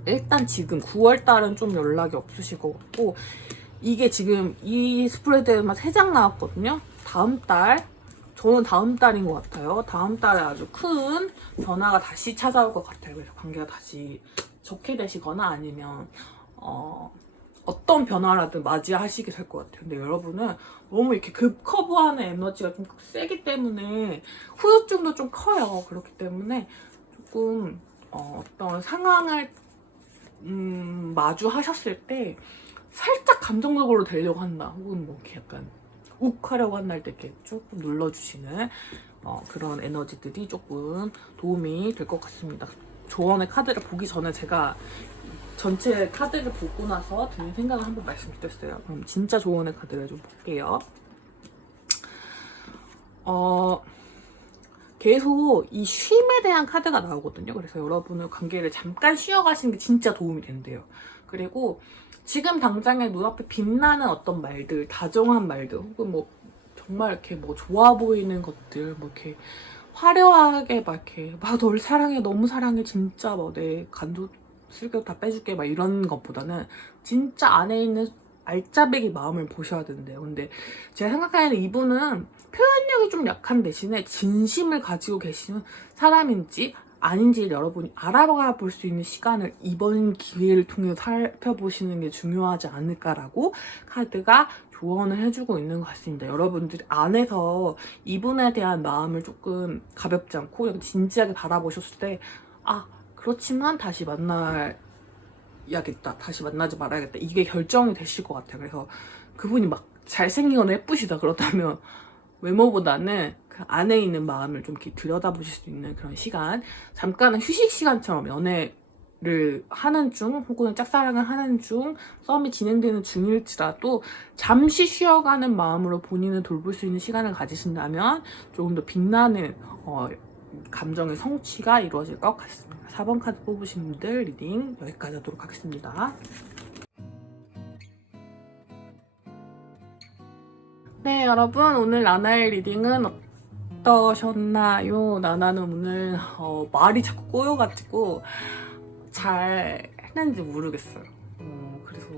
일단 지금 9월달은 좀 연락이 없으실 것 같고 이게 지금 이 스프레드만 3장 나왔거든요. 다음 달 저는 다음 달인 것 같아요. 다음 달에 아주 큰 변화가 다시 찾아올 것 같아요. 그래서 관계가 다시 좋게 되시거나 아니면 어떤 변화라든 맞이하시게 될 것 같아요. 근데 여러분은 너무 이렇게 급커브하는 에너지가 좀 세기 때문에 후유증도 좀 커요. 그렇기 때문에 조금 어떤 상황을 마주하셨을 때 살짝 감정적으로 되려고 한다. 혹은 뭐 이렇게 약간 욱하려고 한다 할 때 이렇게 조금 눌러주시는 그런 에너지들이 조금 도움이 될 것 같습니다. 조언의 카드를 보기 전에 제가 전체 카드를 보고 나서 드는 생각을 한번 말씀드렸어요. 그럼 진짜 조언의 카드를 좀 볼게요. 계속 이 쉼에 대한 카드가 나오거든요. 그래서 여러분은 관계를 잠깐 쉬어가시는 게 진짜 도움이 된대요. 그리고 지금 당장에 눈앞에 빛나는 어떤 말들, 다정한 말들, 혹은 뭐 정말 이렇게 뭐 좋아 보이는 것들, 뭐 이렇게 화려하게 막 이렇게 막 널 사랑해, 너무 사랑해, 진짜 뭐 내 간도 쓸겨 다 빼줄게 막 이런 것보다는 진짜 안에 있는 알짜배기 마음을 보셔야 된대요. 근데 제가 생각하기에는 이분은 표현력이 좀 약한 대신에 진심을 가지고 계시는 사람인지 아닌지를 여러분이 알아봐 볼 수 있는 시간을 이번 기회를 통해 살펴보시는 게 중요하지 않을까라고 카드가 조언을 해주고 있는 것 같습니다. 여러분들이 안에서 이분에 대한 마음을 조금 가볍지 않고 진지하게 바라보셨을 때 그렇지만 다시 만나야겠다, 다시 만나지 말아야겠다, 이게 결정이 되실 것 같아요. 그래서 그분이 막 잘생기거나 예쁘시다 그렇다면 외모보다는 그 안에 있는 마음을 좀 이렇게 들여다보실 수 있는 그런 시간, 잠깐은 휴식 시간처럼 연애를 하는 중 혹은 짝사랑을 하는 중 썸이 진행되는 중일지라도 잠시 쉬어가는 마음으로 본인을 돌볼 수 있는 시간을 가지신다면 조금 더 빛나는 감정의 성취가 이루어질 것 같습니다. 4번 카드 뽑으신 분들 리딩 여기까지 하도록 하겠습니다. 네, 여러분 오늘 나나의 리딩은 어떠셨나요? 나나는 오늘 말이 자꾸 꼬여가지고 잘 했는지 모르겠어요. 그래서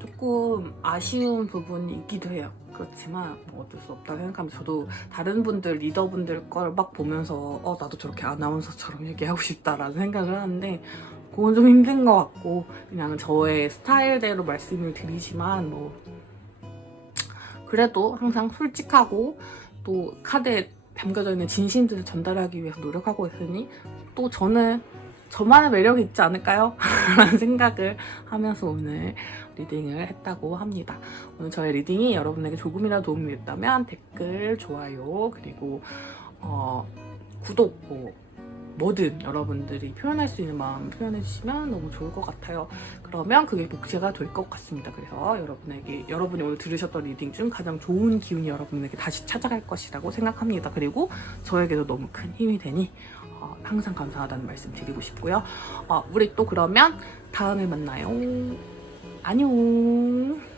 조금 아쉬운 부분이 있기도 해요. 그렇지만 뭐 어쩔 수 없다고 생각하면 저도 다른 분들, 리더분들 걸 막 보면서 나도 저렇게 아나운서처럼 얘기하고 싶다라는 생각을 하는데 그건 좀 힘든 것 같고 그냥 저의 스타일대로 말씀을 드리지만 뭐 그래도 항상 솔직하고 또 카드에 담겨져 있는 진심들을 전달하기 위해서 노력하고 있으니 또 저는 저만의 매력이 있지 않을까요? 라는 생각을 하면서 오늘 리딩을 했다고 합니다. 오늘 저의 리딩이 여러분에게 조금이라도 도움이 됐다면 댓글, 좋아요, 그리고 구독, 뭐든 여러분들이 표현할 수 있는 마음 표현해주시면 너무 좋을 것 같아요. 그러면 그게 복제가 될 것 같습니다. 그래서 여러분이 오늘 들으셨던 리딩 중 가장 좋은 기운이 여러분에게 다시 찾아갈 것이라고 생각합니다. 그리고 저에게도 너무 큰 힘이 되니 항상 감사하다는 말씀 드리고 싶고요. 우리 또 그러면 다음에 만나요. 안녕.